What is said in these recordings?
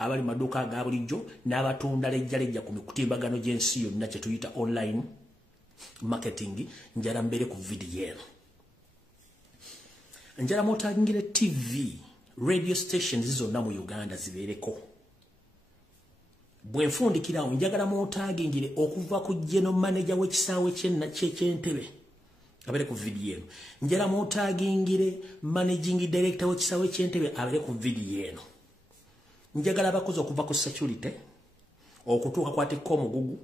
abali maduka ga bulijjo n'abatunda lejjalejja ku mitimbagano gy'ensi yonna kye tuyita online marketing njala mbere ku video eno. Njala mutangire TV radio stations zonna mu Uganda zibeereko. Bwe nfundikirawo njagala mutangire okuva ku general manager w'ekisaawe ky'Entebbe abere ku video eno. Njala mutangire managing director w'ekisaawe ky'Entebbe abere ku video eno. Njagala abakozi okuva ku security okutuuka kwatikko omugugu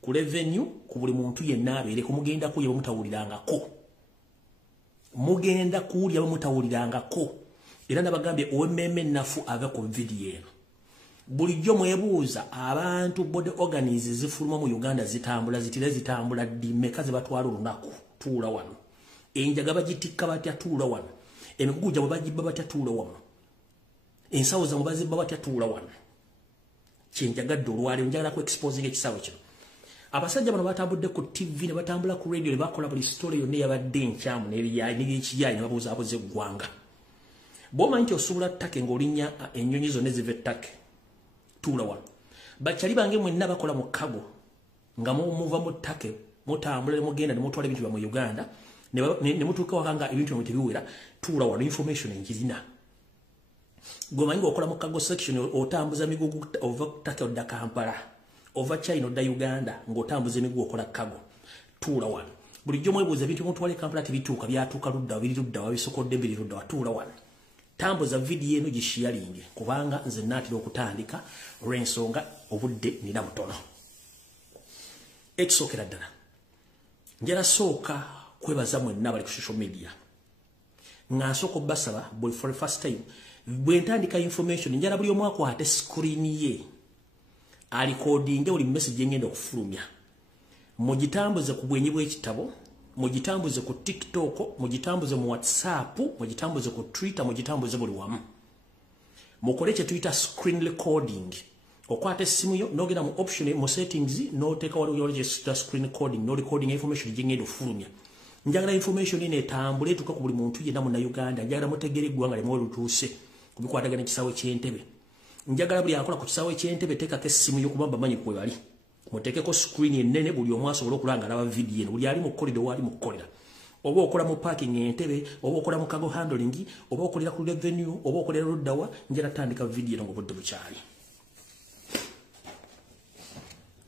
ku revenue ku buli muntu yenna abeereko mugenda kulya mutawulirangako. Mugenda kulya mutawulirangako. Era nabagambye OMM nafu ave ku video eno. Bulijjo mwebuuza abantu body organs zifuluma mu Uganda zitambula zitire zitambula dimeka zibatwala olunaku tuula wano. Enjaga bagitikka batya tuula wano. Emiguja bwe bagibba batya tuula wano. Ensawo za mubazibba batya tuula wano. Kyenjagadde olwali njagala ku exposing ekisawo kino. Abasajja bano batambudde ku TV ne batambula ku radio ne bakola buli story yonna yabadde enkyamu n'ekiyayi ne babuzaabuza eggwanga. Bw'omanyi nti osuubula ttake ng'olinnya ennyonyi zonna eziva ettake tuula wano. Bakyali bange mwenna bakola mu kago nga muva mu ttake mutambula ne mugenda ne mutwala ebintu bya mu Uganda ne mutuuka waka nga ebintu byammwe tebiwera tuula wano information enkirina. Gwomanyi ng'okola mu kago section otambuza migugu ova ttake odda Kampala ova China odda Uganda ng'otambuza emigugu okola kago tuula wano. Bulijjo mwebuuza ebintu mutwale Kampala tebituuka byatuuka ludda biri ludda wabisokodde mbiri ludda watuula wano. Tambuza video eno gishiyalinge kubanga nze natira okutandika olw'ensonga obudde nina butono. Ekisookera ddala njala sooka kwebaza mwenna bali ku social media nga nsooka obbasaba for the first time bwe ntandika information njala buli omu akwate screen ye alikodinge buli message engenda okufulumya mugitambuze ku bwenyi bw'ekitabo mugitambuze ku TikTok, mugitambuze mu WhatsApp, mugitambuze ku Twitter, mugitambuze buli wamu. Mukole kye tuyita screen recording. Okwata essimu yo nogenda mu option mu settings n'oteeka waliwo yolejesta screen recording no recording information gyengenda ofulumya. Njagala information ine etambule etuuka ku buli muntu yenna munna Uganda. Njagala mutegere eggwanga limu olutuuse ku bikwatagana ekisaawe ky'Entebbe. Njagala buli akola ku kisaawe ky'Entebbe teekako essimu yo kuba bamanyi kwe bali. Mutekeko screen ennene buli omu asobola okulanga alaba video eno buli ali mu corridor wali mu kolera oba okola mu parking Entebbe oba okola mu cargo handling oba okolera ku revenue oba okolera luddawa njala tandika video eno ng'obudde bukyali.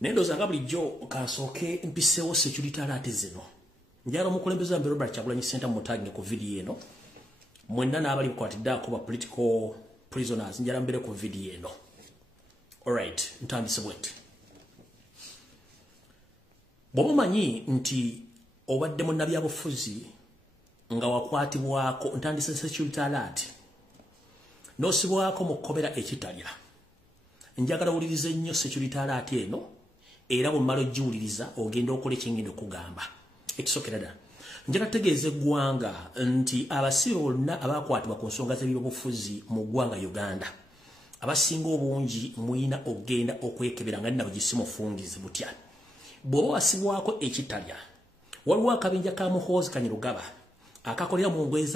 Nendoza nga bulijjo kansooke mpiseewo security alert zino. Njala omukulembeze wa Robert Kyagulanyi Center mutaginge ku video eno mwenna n'abali bukwatidde akuba political prisoners njala mbere ku video eno. Alright, ntandise bwete. Bw'omumanyi nti obadde munnabyabufuzi nga wakwatibwako ntandise security alert n'osibwako mu kkomera ekitalya. Njagala owulirize nnyo security alert eno era bw'omala ogiwuliriza ogenda okola ekyengenda okugamba. Ekisookera ddala njagala tegeeza eggwanga nti abasibe bonna abakwatibwa ku nsonga z'ebyobufuzi mu ggwanga Uganda abasinga obungi muyina ogenda okwekebera nga nina bugisimufungizi butya. Bw'oba wasibwako ekitalya waliwo akabinja ka muhoozi Kanyirugaba akakolera mu ngoye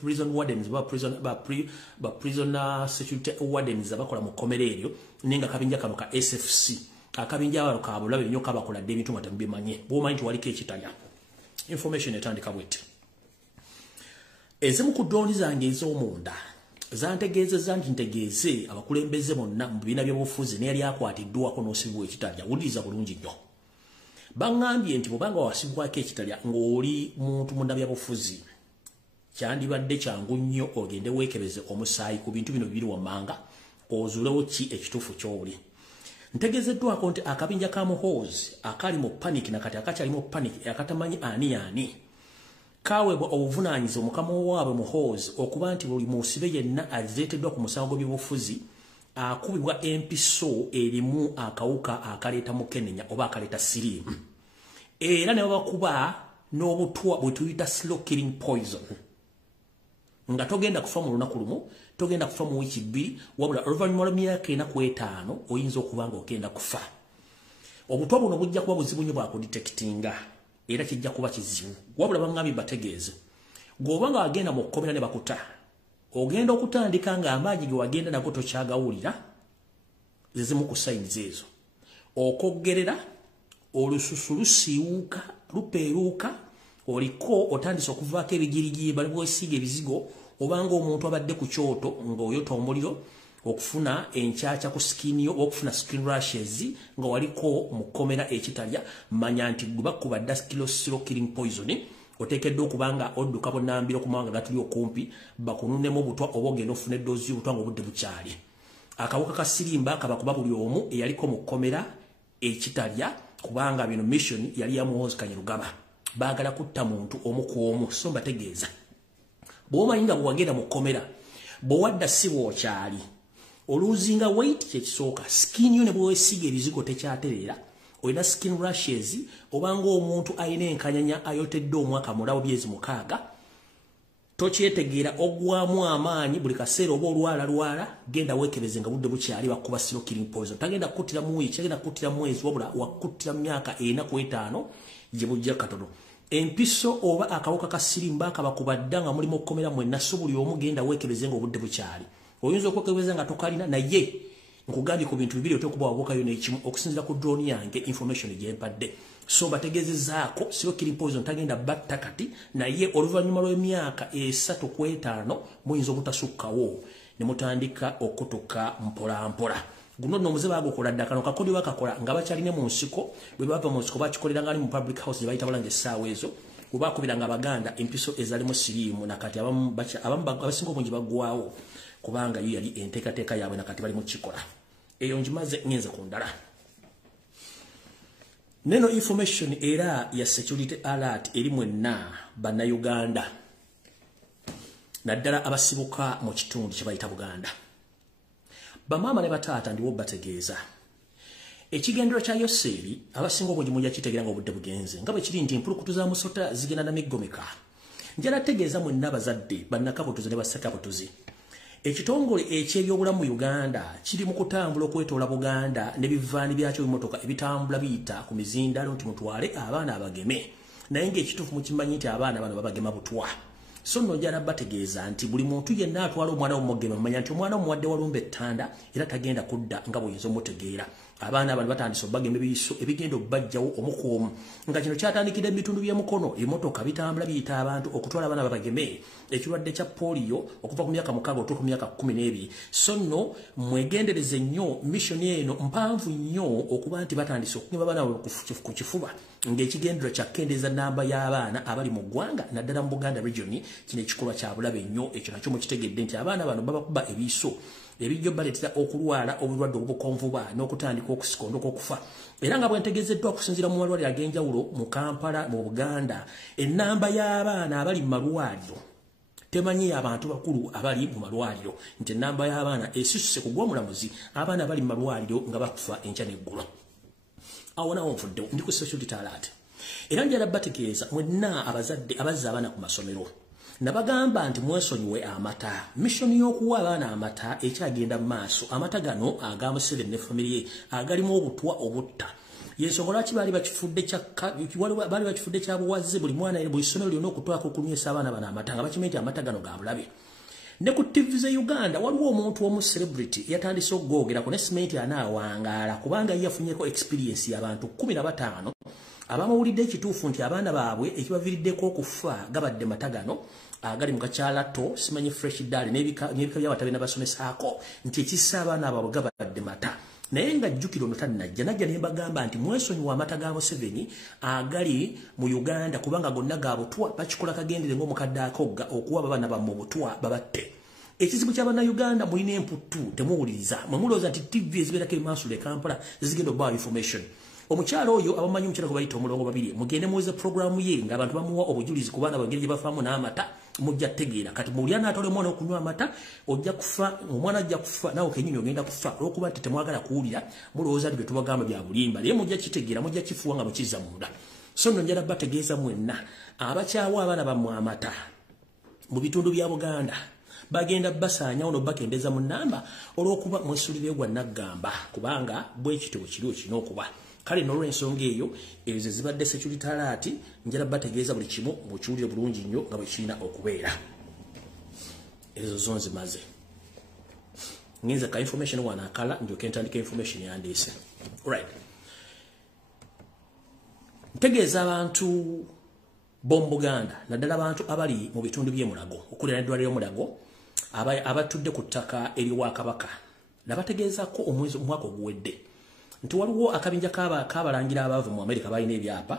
prison wardens prisoner security wardens abakola mu kkomera eryo nenga akabinja kano ka SFC akabinja abalo ka bulabe nnyo kabakoladde ebintu nga temubimanye. Bw'omanyi nti waliko ekitalya information etandika bwete. Ezimu ku ddoondi zange ez'omunda zantegeezezza nti ntegeeze abakulembeze bonna mu bibiina by'obufuzi n'eyali akwatiddwako n'osibibwa ekitalya. Wuliriza bulungi nnyo. Baŋŋambye nti bw'obanga wasibwako ekitalya ng'oli muntu munnabyabufuzi kyandibadde kyangu nnyo ogende weekebeze omusaayi ku bintu bino bibiri wammanga ozuulewo ki ekituufu ky'oli. Ntegeezeddwako nti akabinja ka muhoozi akali mu panic nakati akakyali mu panic akatamanyi ani ani kaweebwa obuvunaanyiza omukama waabwe muhoozi okuba nti buli musibe yenna azeeteddwa ku musango by'obufuzi akubibwa empiso erimu akawuka akaleeta mukenenya oba akaleeta siriimu era ne babakuba n'obutwa bwe tuyita slow killing poison nga togenda kufa mu lunaku lumu togenda kufa mu wiiki bbiri wabula oluvannyuma lw'emyaka 4 ku 5 oyinza okuba ng'ogenda kufa. Obutwa buno bujja kuba buzibu nnyo bwakudetectinga era kijja kuba kizibu wabula baŋŋambye bategeeze gw'oba nga wagenda mu kkomera ne bakuta ogenda okutandika nga amaanyi ge wagenda nago tokyagawulira zizimu ku sayinizi ezo okoggerera olususu lusiiwuuka lupeeruuka oliko otandise okuvaako ebigirigiri bali bwesiiga ebizigo obanga omuntu abadde ku kyoto ng'oyota omuliro okufuna enkyakya ku skin yo okufuna skin rashes nga waliko mukomera ekitalya manya nti gwe bakuba daskilo killing poison oteekeddwa okubanga odduka bonnambiro kumawanga gatuli okumpi bakununemu butwa oba ogenda ofuna eddoozi y'obutwa ng'obudde bukyali akawuka ka sirimba kabakuba buli omu eyaliko mukomera ekitalya kubanga bino mission yali ya Muhoozi Kanyarugaba baagala kutta muntu omu ku omu so mbategeeza bw'omanyi nga bwewagenda mukomera bw'owadda si bw'okyali oluzinga weight kyekisooka skin yo ne bw'owesiiga ebizigo tekyatereera olina skin rashes obanga omuntu alina enkanyanya ayotedde omwaka mulawo byezi 6 tokyetegeera ogwamu amaanyi buli kaseera oba olwala genda weekebeze nga budde bukyali bakuba siro killing poison tagenda kuttira mu wiiki agenda kuttira mwezi wabula wakuttira myaka 4 ku 5 gye bujja katono empiso oba akawuka ka sirimba kabakubadda nga mulimu okukomera mwenna so buli omu genda weekebeze nga obudde bukyali oyinza okwekebeza nga tokalina naye nkugambye ku bintu bibiri oteekuba wabuukayo n'ekimu okusinziira ku drone yange information gyempadde so bategezezaako siro killing poison tagenda batta kati naye oluvannyuma lw'emyaka 3 ku 5 muyinza obutasukkawo ne mutandika okutuka mpolampola guno nno omuze baagukola dda kano kakodi bakakola nga bakyaline mu nsiko bwe bava mu nsiko bakikolera nga ali mu public house gye bayita balanga essaawa ezo bwe baakubiranga abaganda empiso ezalimu siriimu nakati abamu abasinga obungi baggwawo kubanga yo yali enteekateeka yaabwe nakati bali mu kikola eyo ngimaze ngenze ku ndala neno information era ya security alert eri mwenna bannayuganda naddala abasibuka mu kitundu kye bayita Buganda bamaama ne bataata ndiwo bategeeza ekigendero kya Yoseeri abasinga obungi mujja kitegeera nga obudde bugenze nga bwe kiri nti empulukutu za musota zigenda na miggomeka njala tegeeza mwenna abazadde bannakabutuzi ne bassakabutuzi ekitongole eky'ebyobulamu mu Uganda kiri mu kutambula okwetoola Buganda ne bivaani byakyo bimotoka ebitambula biyita ku mizindalo nti mutwale abaana abageme naye ng'ekituufu mukimanyi nti abaana bano babagema butwa so nno njala bategeeza nti buli muntu yenna atwala omwana omugema manya nti omwana omuwadde walumba ettanda era tagenda kudda nga bw'oyinza omutegeera abaana bano batandise obagema ebiyiso ebigenda obbajjawo omu ku omu nga kino kyatandikira mu bitundu by'emukono ebimotoka bitambula biyita abantu okutwala abaana babageme ekirwadde kya polio okuva ku myaka 6 okutuuka ku myaka 12 so nno mwegendereze nnyo mission eno mpanvu nnyo okuba nti batandise okunywa abaana ku kifuba ng'ekigendero kyakendeeza nnamba y'abaana abali mu ggwanga naddala mu Buganda region kino ekikolwa kya bulabe nnyo ekyo nakyo mukitegedde nti abaana bano babakuba ebiiso ebijjo baleetera okulwala obulwadde obukonvuba n'okutandika okusikondoka okufa era nga bwentegezeddwa okusinziira mu malwaliro ag'enjawulo mu Kampala mu Buganda ennamba y'abaana abali mu malwaliro temanyi abantu bakulu abali mu malwaliro nti ennamba y'abaana esisuse ku gw'omulamuzi abaana bali mu malwaliro nga bakufa enkya n'eggulo awo nawo nfuddewo ndi ku security alert era njala bategeeza mwenna abazadde abazza abaana ku masomero nabagamba nti mwesonyiwe amata mission y'okuwa abaana amata ekyagenda mu maaso amata gano aga Museveni ne family ye agalimu obutwa obutta yensonga lwaki baali bakifudde kya buwaze buli mwana buli ssomero lyonna okutwako okunywesa abaana bano amata nga bakimanyi nti amata gano ga bulabe ne ku TV ze Uganda waliwo omuntu omu celebrity yatandise okugoogerako ne simenti anaawangaala kubanga yafunyeko experience y'abantu 15 abamawulidde ekituufu nti abaana baabwe ekibaviiriddeko okufa gabadde mata gano agali mu kakyalato simanyi fresh dali n'ebika by'abatabbi n'abasomesaako nti ekissa abaana baabwe gabadde mata naye nga jjukiro ono tannajja najja ne mbagamba nti mwesonyiwa amata ga Museveni agali mu Uganda kubanga gonna ga butwa bakikola kagendere ng'omukadde akogga okuwa abaana bammwe obutwa babatte ekizibu ky'Abannayuganda mulina emputtu temuwuliriza mwe mulowooza nti TV ezibeerako ebimansule Kampala zigenda obbawa information omukyalo oyo abamanyi omukyalo gwe bayita omulongo babiri mugende muweze programu ye ng'abantu bamuwa obujulizi ku baana bangeri gye bafaamu n'amata mujja tegeera kati buli anaatwala omwana okunywa amata ojja kufa omwana ajja kufa nawe kenyini ogenda kufa olwokuba nti temwagala kuwulira mulowooza nti bye tubagamba bya bulimba naye mujja kitegeera mujja kifuwa nga mukizza munda so nno njala bategeeza mwenna abakyawa abaana bammwe amata mu bitundu bya Buganda bagenda basaanyawo n'obakendeza mu nnamba olw'okuba mwesulire gwa naggamba kubanga bwe kitibwe kiri okina okuba kale n'olw'ensonga eyo ezo zibadde security alert njala bategeeza buli kimu mukiwulire bulungi nnyo nga bwe kirina okubeera ezo zonzi maze ngenza ka information wana akala ndio kentandika information yandise right ntegeeza abantu bombuganda naddala abantu abali mu bitundu by'emulago okulira eddwaliro mulago abatudde ku ttaka eri wa kabaka nabategeeza ko omwezi omwaka oguwedde nti waliwo akabinja kabalangira abava mu America balina ebyapa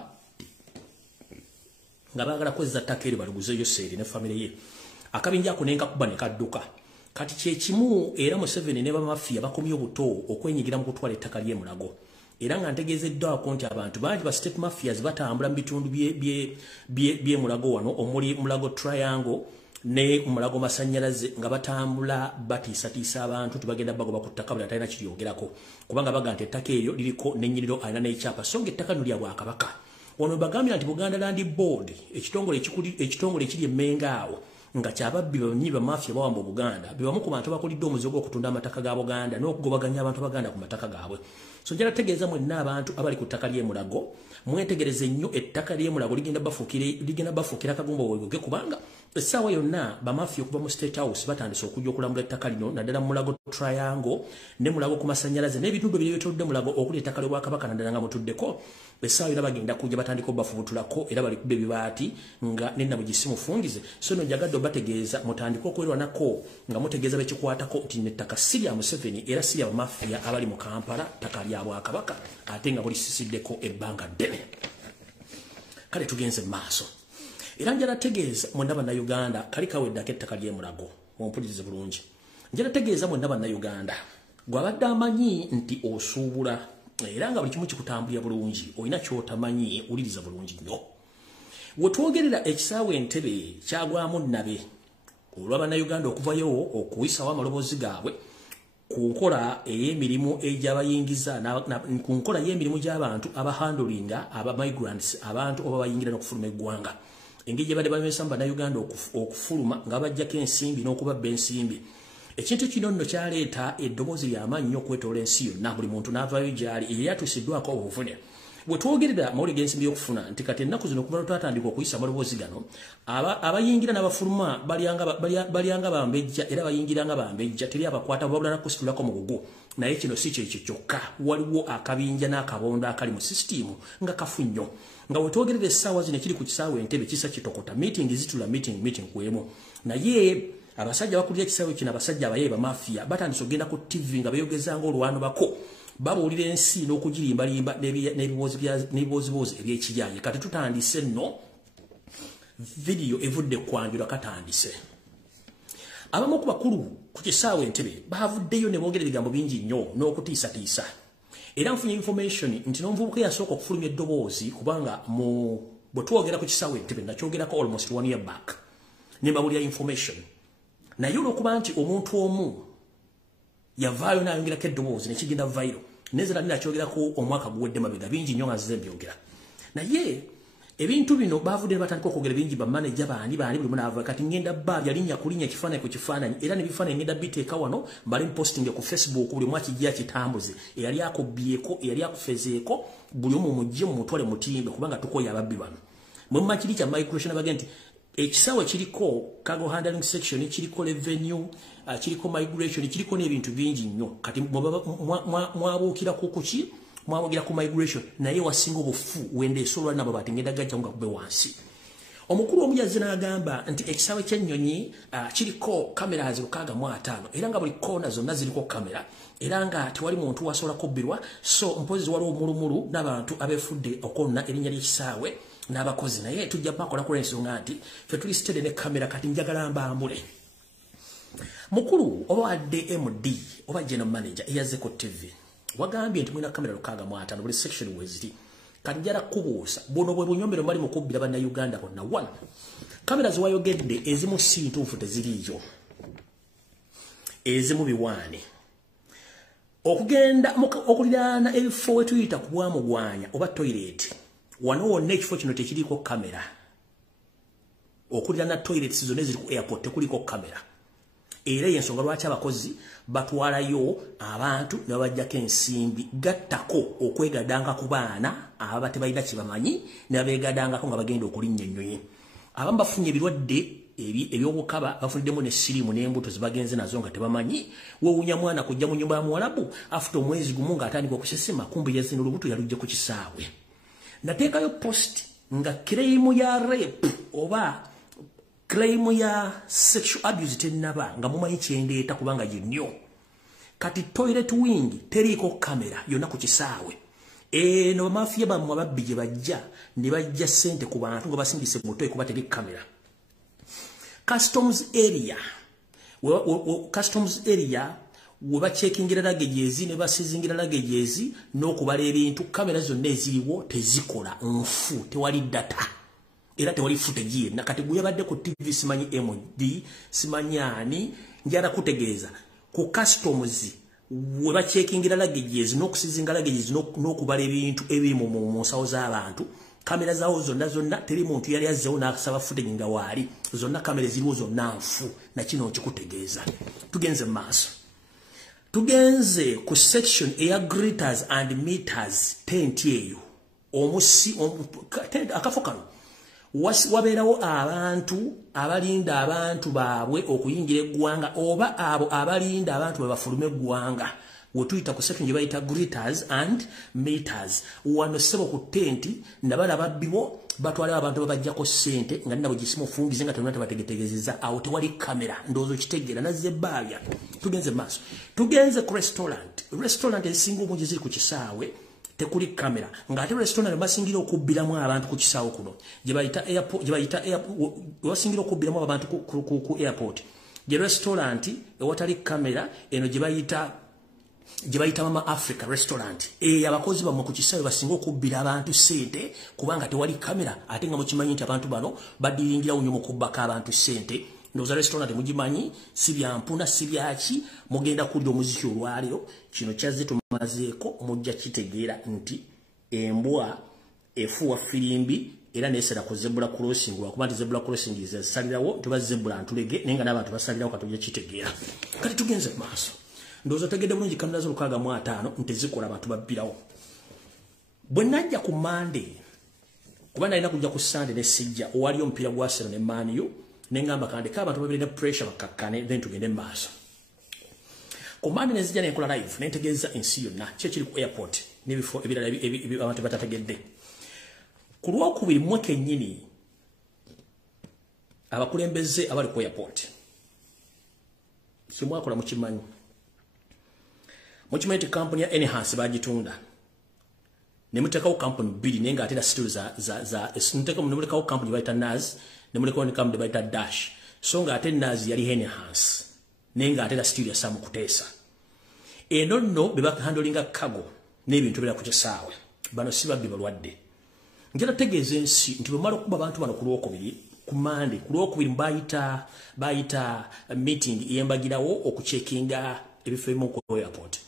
nga baagala kweza ttaka eri baluguze Yoseri ne family ye akabinja ako nenka kuba ne kadduka kati kye kimu era Museveni ne bamafia bakomye obuto okwenyigira mu kutwala ettaka ly'emulago era nga ntegeezeddwa ko nti abantu bangi ba state mafias batambula mu bitundu by'emulago wano omuli mulago triangle ne mulago masannyalaze nga batambula batiisatiisa abantu tubagenda bagoba ku ttaka buli atalina kiryogerako kubanga baga nti ettaka eyo liriko n'ennyiriro alina n'ekyapa so ng'ettaka lino lya Bwakabaka wano bagambira nti Buganda Land Board ekitongole ekiri emmenga awo nga kyababbi banywi bamafia bawamba Buganda bebamu ku bantu bakolidde omuzigo gw'okutunda amataka ga Buganda n'okugobaganya abantu Baganda ku mataka gaabwe so njala tegeeza mwenna abantu abali ku ttaka ly'emulago mwetegereze nnyo ettaka ly'emulago ligenda bafuukira kagumba bwegoge kubanga essaawa yonna bamafia okuva mu State House batandise okujja okulambula ettaka lino naddala mu mulago triangle ne mulago ku masannyalaze n'ebitundu biri byetoludde mulago okuli ettaka ly'Obwakabaka naddala nga mutuddeko essaawa yonna bagenda kujja batandika obbafubutulako era balikubba ebibaati nga nenna bugisi mufungize so no njagadde obategeeza mutandika okwerwanako nga mutegeeza bekikwatako nti nettaka si lya Museveni era si lya bamafia abali mu Kampala ttaka lya Bwakabaka ate nga bulisisiddeko ebbanga ddene kale tugenze maaso era njala tegeeza mwenna bannayuganda kali kaweddako ettaka ly'emulago mumpulirize bulungi njala tegeeza mwenna bannayuganda gwabadde amanyi nti osuubula era nga buli kimu kikutambulira bulungi olina kyotamanyi uliriza bulungi nnyo wetwogerera ekisaawe Entebbe kyagwamu nnabe olwa bannayuganda okuvayo okuyisawo amaloboozi gaabwe ku nkola ey'emirimu egy'abayingiza ku nkola y'emirimu gy'abantu abahandolinga aba migrants abantu oba bayingira n'okufuluma eggwanga engeri gye badde bamesa mu bannayuganda okufuluma nga bajjako ensimbi n'okubabba ensimbi ekintu kino nno kyaleeta eddoboozi ly'amaanyi nnyo okwetoola ensi yonna buli muntu n'avaayo gy'ali eyali atuusiddwako obuvune bwe twogerera amawulire g'ensimbi y'okufuna nti kati ennaku zino okuva lwetwatandika okuyisa amaloboozi gano abayingira n'abafuluma balyanga bambejja era bayingiranga bambejja teri abakwata babula nakusitulako mugugu naye kino si kyekyo kyokka waliwo akabinja n'akabondo akali mu sisitimu nga kafu nnyo nga wetwogerera essaawa zino ekiri ku kisaawe Entebbe kisa kitokota meeting zitula meeting kwemu naye abasajja bakulira ekisaawe kino abasajja abaye bamafia batandise okugenda ku TV nga beeyogezanga olwano bako babuulira ensi n'okugirimbalimba n'ebiboozibozi eby'ekiyaaye kati tutandise nno video evudde kwanjula katandise abamu ku bakulu ku kisaawe Entebbe baavuddeyo ne boogera ebigambo bingi nnyo n'okutiisatiisa era nfunye information nti n'omuvubuka yasooka okufulumya eddoboozi kubanga bwe twogera ku kisaawe Entebbe nakyogerako almost 1 year back ne mbabulira information naye olw'okuba nti omuntu omu yavaayo n'ayongerako eddoboozi ne kigenda vairo nezera ninakyogerako omwaka guwedde mabega bingi nnyo nga nzize mbyogera naye ebintu bino baavudde ne batandika okwogera bingi bamaneja baani buli munaava kati ngenda yalinnya kulinnya ekifaananyi ku kifaananyi era n'ebifaananyi ngenda biteeka wano mbale mpostinge ku Facebook buli mwakijja kitambuze eyali akubbyeko eyali akufezeeko buli omu mujje mu mutwale mutimbe kubanga tukoye ababbi bano mwemma kiri kya migration abagenda nti ekisaawe kiriko cargo handling section kiriko revenue kiriko migration kiriko n'ebintu bingi nnyo kati mwabuukira kuki mwabuukira ku migration naye wasinga obufu wendeesolwa nabo batengenda gajja nga kube wansi omukulu omujazi n'agamba nti ekisaawe ky'ennyonyi kiriko kamera 655 era nga buli koona zonna ziriko kamera era nga tewali muntu wasobola kubbirwa so mpozi waliwo omulumulu n'abantu abeefudde okonna erinnya ly'ekisaawe n'abakozi naye tujja bakola ku ensonga nti ffe tuli sitede ne kamera kati njagala mbambule mukulu oba wadde MD oba general manager eyaze ku TV wagambye nti mwina kamera 655 buli section weziti kati njala kubuusa buno bwe bunyombero bali mu kubbira bannayuganda bonna 1 kamera ziwayogedde ezimu si ntuufu teziriiyo ezimu biwaane okugenda okuliraana ebifo we tuyita ku bwamugwanya oba toilet wano wonna ekifo kino tekiriko kamera okuliraana toilets zonna eziri ku airport tekuliko kamera era yensonga lwaki abakozi batwalayo abantu ne babajjako ensimbi gattako okwegadanga ku baana ababa tebalina kibamanyi ne babeegadangako nga bagenda okulinnya ennyonyi abamu bafunye ebirwadde ebyobukaba bafunidemu ne sirimu n'embuto zibagenze nazo nga tebamanyi wewunya mwana kujja mu nyumba ya Mwarabu after omwezi gumu ng'atandika okusesema kumbe yazina olubuto yalujja ku kisaawe. Nateekayo post nga claim ya rape oba claim ya sexual abuse tennaba nga mumanyi kyendeeta kubanga nnyo. Kati toilet wing teriiko kamera yonna ku kisaawe. No mafia bammwe ababbi gye bajja ne bajja ssente ku bantu nga basindise mutoyi kuba teri kamera. Customs area weba checkingira luggages ne basizingira luggages n'okubala ebintu kamera zonna eziriwo tezikola nfu tewali data era tewali footage nakati guyabadde ku TV simanyi MD simanyani njala kutegeeza ku customs weba checkingira luggages n'okusizinga luggages n'okubala ebintu ebiri mu nsawo z'abantu kamera zawo zonna teri muntu yali azzewo n'asaba footage nga waali zonna kamera ziriwo zonna nfu na kino nkikutegeeza. Tugenze maaso tugenze ku section eya greeters and meters tent eyo akafo kano wabeerawo abantu abalinda abantu baabwe okuyingira eggwanga oba abo abalinda abantu babafulume eggwanga wetuyita ku section gye bayita greeters and meters. Wano ssebo ku tenti nabala babbiwo batwala abantu babajjako ssente nga nabo gisimu fungize nga tonna tebategetegezeza awo tewali kamera ndowooza okitegeera nazze baabya. Tugenze maaso tugenze ku restaurant ezisinga obungi ziri ku kisaawe tekuli kamera ng'ate restaurant basingira okubbiramu abantu ku kisaawe kuno gye bayita basingira okubbiramu abantu ku airport gye restaurant ewatali kamera eno gye bayita Mama Africa restaurant abakozi bamwe ku kisaawe basinga okubbira abantu ssente kubanga tewali kamera ate nga mukimanyi nti abantu bano badiringirawo nnyo mu kubbaka abantu ssente. Ndowooza restaurant mugimanyi si bya mpuna si byaki mugenda kulya omuziki olwaliro kino kyazze tumazeeko mujja kitegeera nti embwa efuwa firimbi era neesera ku zebula crossing lwakuba nti zebula crossing zisalirawo tuba zebula ntulege naye nga n'abantu basalirawo katujja kitegeera. Kati tugenze maaso ndowooza tegedde bulungi kamera z'65 ntezikola abantu babbirawo. Bwe najja ku Monday kuba nalina kujja ku Sunday ne sijja owali omupiira gwa Arsenal ne Man U nengamba kandika abantu babiri ne pressure bakakkane then tugende maaso. Ku Monday nezijja nenkola live nentegeeza ensi yonna kyekiri ku airport n'ebifo ebirala abantu batategedde. Ku Lwokubiri mmwe kennyini abakulembeze abali ku airport simwakola mukimanyi nti kampuni ya Enhance bagitunda ne muteekawo kampuni bbiri naye nga ate era still nemulekawo kampuni bayita NAS ne mulekawo ne kampuni bayita Dash so nga ate NAS yali Enhance naye nga ate era still yassa mu kuteesa. Eno nno be bahandlinga cargo n'ebintu bira ku kisaawe bano si babbi balwadde. Njala tegeeza ensi nti bwe mala okuba abantu bano ku Lwokubiri ku Monday ku Lwokubiri bayita meeting eyembagirawo okucekinga ebifo ebimu ku airport.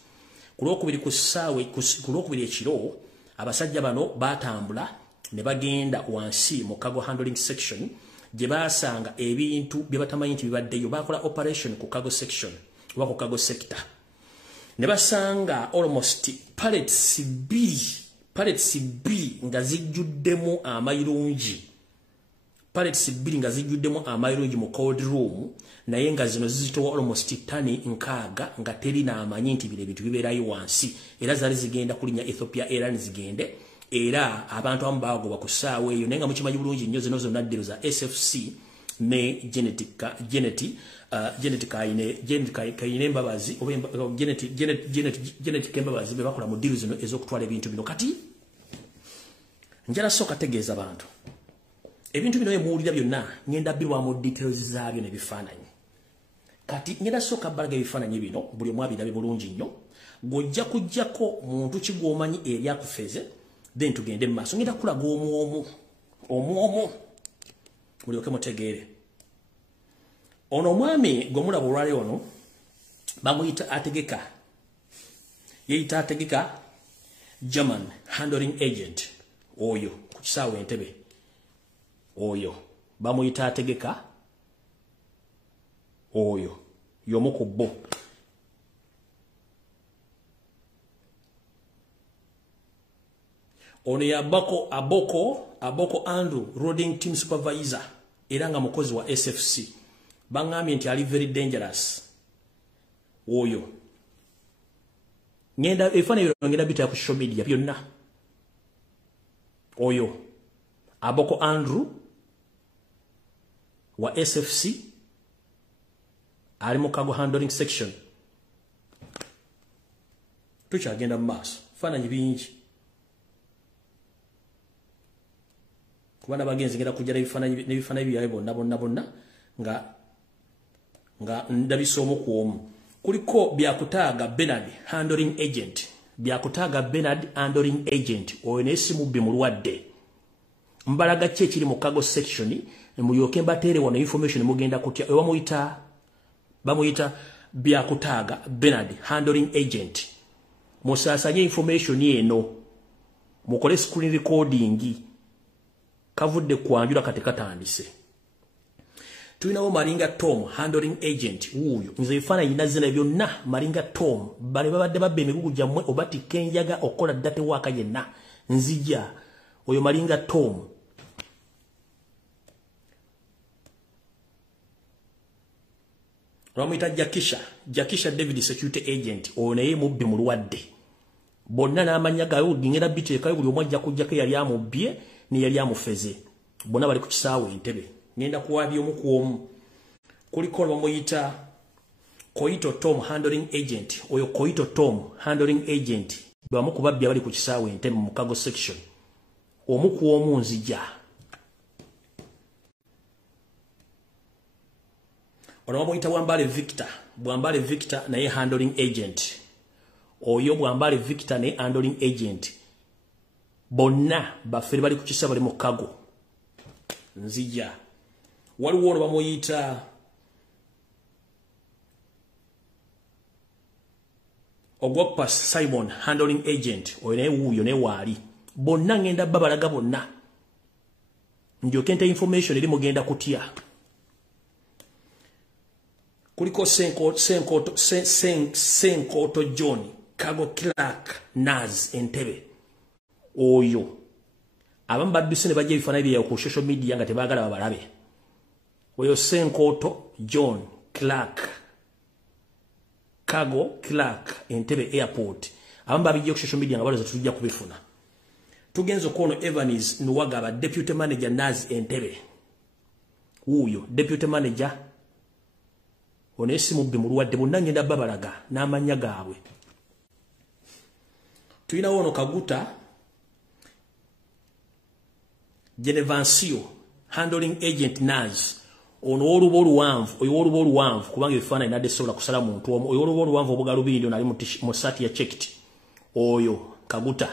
Ku Lwokubiri ku ssaawe ku Lwokubiri ekiro abasajja bano batambula ne bagenda wansi mu cargo handling section gye basanga ebintu bye batamanyi nti bibaddeyo bakola operation ku cargo section oba ku cargo sector ne basanga almost pallets bbiri nga zijjuddemu amayirungi mu cold room naye nga zino zizitowa almost tani 6 nga teri n'amanyi nti bino ebintu bibeerayo wansi era zaali zigenda kulinnya Ethiopia Airlines zigende era abantu abamu bagoba ku ssaawa eyo naye nga mukimanyi bulungi nnyo zonna ddiro za SFC ne Kayine Mbabazi Genetic Mbabazi be bakola mu ddiro zino ez'okutwala ebintu bino. Kati njala sooka tegeeza abantu ebintu bino emuwulira byonna ngenda birwamu details zaabyo n'ebifaananyi. Kati ngenda sooka balaga ebifaananyi bino buli omu abirabe bulungi nnyo gw'ojja kujjako muntu kigwomanyi eri akufeze then tugende maaso. Ngenda kulaga omwomu mulyoke mutegeere. Ono omwami gwe mulaba olwaleero ono bamuyita Ategeka, yeeyita Ategeka German handling agent. Oyo ku kisaawe Entebbe oyo bamuyita Ategeka oyo y'omu ku bo. Ono ya Aboko Andrew Roading Team Supervisor era nga mukozi wa SFC bangambye nti ali very dangerous oyo ngenda ebifaananyi bino ngenda bita ku social media byonna oyo Aboko Andrew wa SFC ali mu cargo handling section tukyagenda mu maaso bifaananyi bingi kubana bagenzi ngenda kujja n'ebifaananyi byawe bonna nga ndabisomo ku omu kuliko byakutaaga Bernard handling agent oyo n'essimu bbi mulwadde mbalaga ki ekiri mu cargo section mulyoke mbateere wano information mugenda kutya bamuyita byakutaaga Bernard handling agent musaasanye information eno mukole screen recording kavudde kwanjula kati katandise tulinawo Maringa Tom handling agent wuuyo nze bifaananyi nazina byonna Maringa Tom bali babadde babba emigugu gyammwe oba tikenjaga okola ddate waaka yenna nzija oyo Maringa Tom Ramita Jakisha David security agent oyo naye mubbi mulwadde bonna n'amanya gawe ngenda biteekayo buli omu ajja kujjako yali amubbye ne yali amufeze bonna bali ku kisaawe Entebbe ngenda kuwabya omu ku omu kuliko bamuyita Koito Tom handling agent oyo Koito Tom handling agent bamu kubabbya bali ku kisaawe Entebbe mu cargo section omu ku omu nzija ono bamuyita Bwambale Victor naye handling agent oyo Bwambale Victor naye handling agent bonna bafere bali ku kisaawe bali mu cargo nzija waliwo ono bamuyita Ogwopas Simon handling agent oyo naye wuuyo naye waali bonna ngenda babalaga bonna ndyoke nte information eri mugenda kutya kuliko Senkoto John Cargo Clerk Naz Entebbe oyo abamu badduse ne bajja ebifaananyi byawe ku social media nga tebaagala babalabe oyo Senkoto John Clark Cargo Clerk Entebbe Airport abamu babijja ku social media nga baloza tujja kubifuna tugenzo kono Evans Nuwagaba deputy manager Naz Entebbe wuuyo deputy manager onesimu bbi mulwadde bonna ngenda babalaga n'amanya gaabwe tulina wono Kaguta Genevansio handling agent Naz ono olubo oluwanvu kubanga ebifaananyi nadde sobola kusala muntu omu oyo olubo oluwanvu obugalubindi ono ali mu saati ya checked oyo Kaguta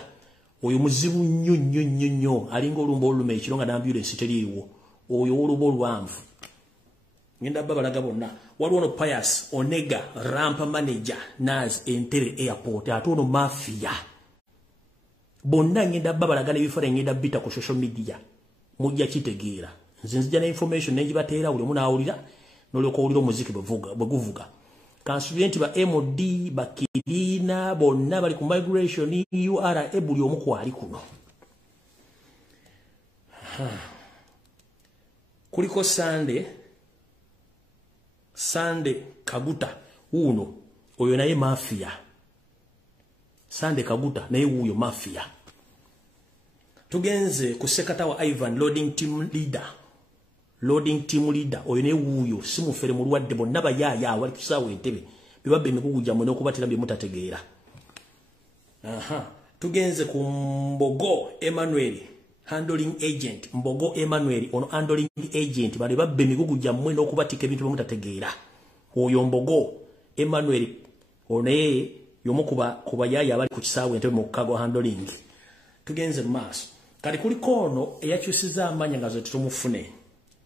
oyo muzibu nnyo alinga olumba oluluma ekiro nga n'ambulance teriiwo oyo olubo oluwanvu ngenda babalaga bonna waliwo ono Pius Onega ramp manager Naz Entebbe Airport ate ono mafia bonna ngenda babalaga n'ebifaananyi ngenda bita ku social media mujja kitegeera nze nzija na information nenjibateera buli omu n'awulira n'olyoka owulira omuziki bwe guvuga kansubire nti ba MOD bakirina bonna bali ku migration URA buli omu kwali kuno kuliko Sunday Kaguta uno oyo naye mafia Sunday Kaguta naye wuuyo mafia tugenze ku sekata wa Ivan loading team leader oyo naye wuuyo simufere mulwadde bonna bayaaya wali kusaawe Entebbe bibabbe emigugu gyammwe n'okubatira bye mutategeera tugenze ku Mbogo Emmanuel handling agent Mbogo Emmanuel ono handling agent bali babbe emigugu gyammwe n'okubatika ebintu bye mutategeera oyo Mbogo Emmanuel ono naye yomu kuba yaaya abali ku kisaawe Entebbe mu cargo handling tugenze maaso kali kuliko ono eyakyusiza amanya nga ze tutumufune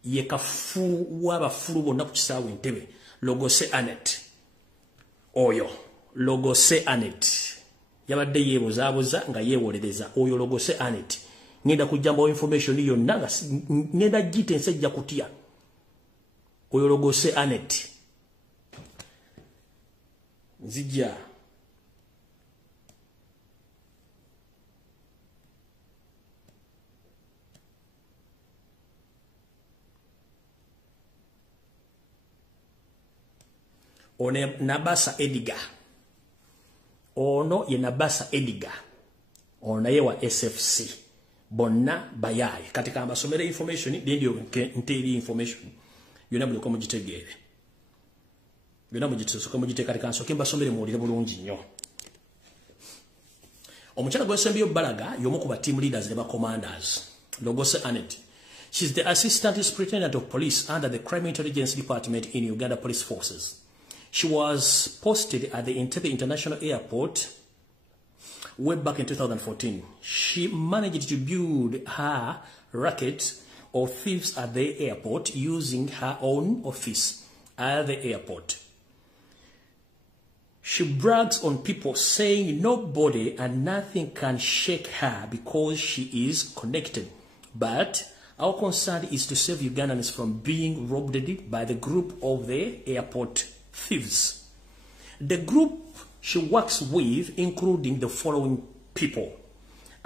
ye kafu w'abafulu bonna ku kisaawe Entebbe Logose Anet oyo Logose Anet yabadde yeebuzaabuza nga yeewolereza oyo Logose Anet ngenda kujjambawo information yonna nga ngenda gita ensi ejja kutya oyo Logose Anet nzija one Nabasa Edgar ono ye Nabasa Edgar ono ye wa SFC bonna bayaye katika amasomero information ndio nteri information yona buli ko mugitegere yona mugitesoka mugitekali kanso kemba somere mulire bulungi nnyo omukyala gw'esembyo Balaga yomu ku ba team leaders ne ba commanders Logose Anet. She's the Assistant Superintendent of Police under the Crime Intelligence Department in Uganda Police Forces. She was posted at the Entebbe International Airport way back in 2014. She managed to build her racket of thieves at the airport using her own office at the airport. She brags on people saying nobody and nothing can shake her because she is connected. But our concern is to save Ugandans from being robbed by the group of the airport thieves. The group she works with, including the following people: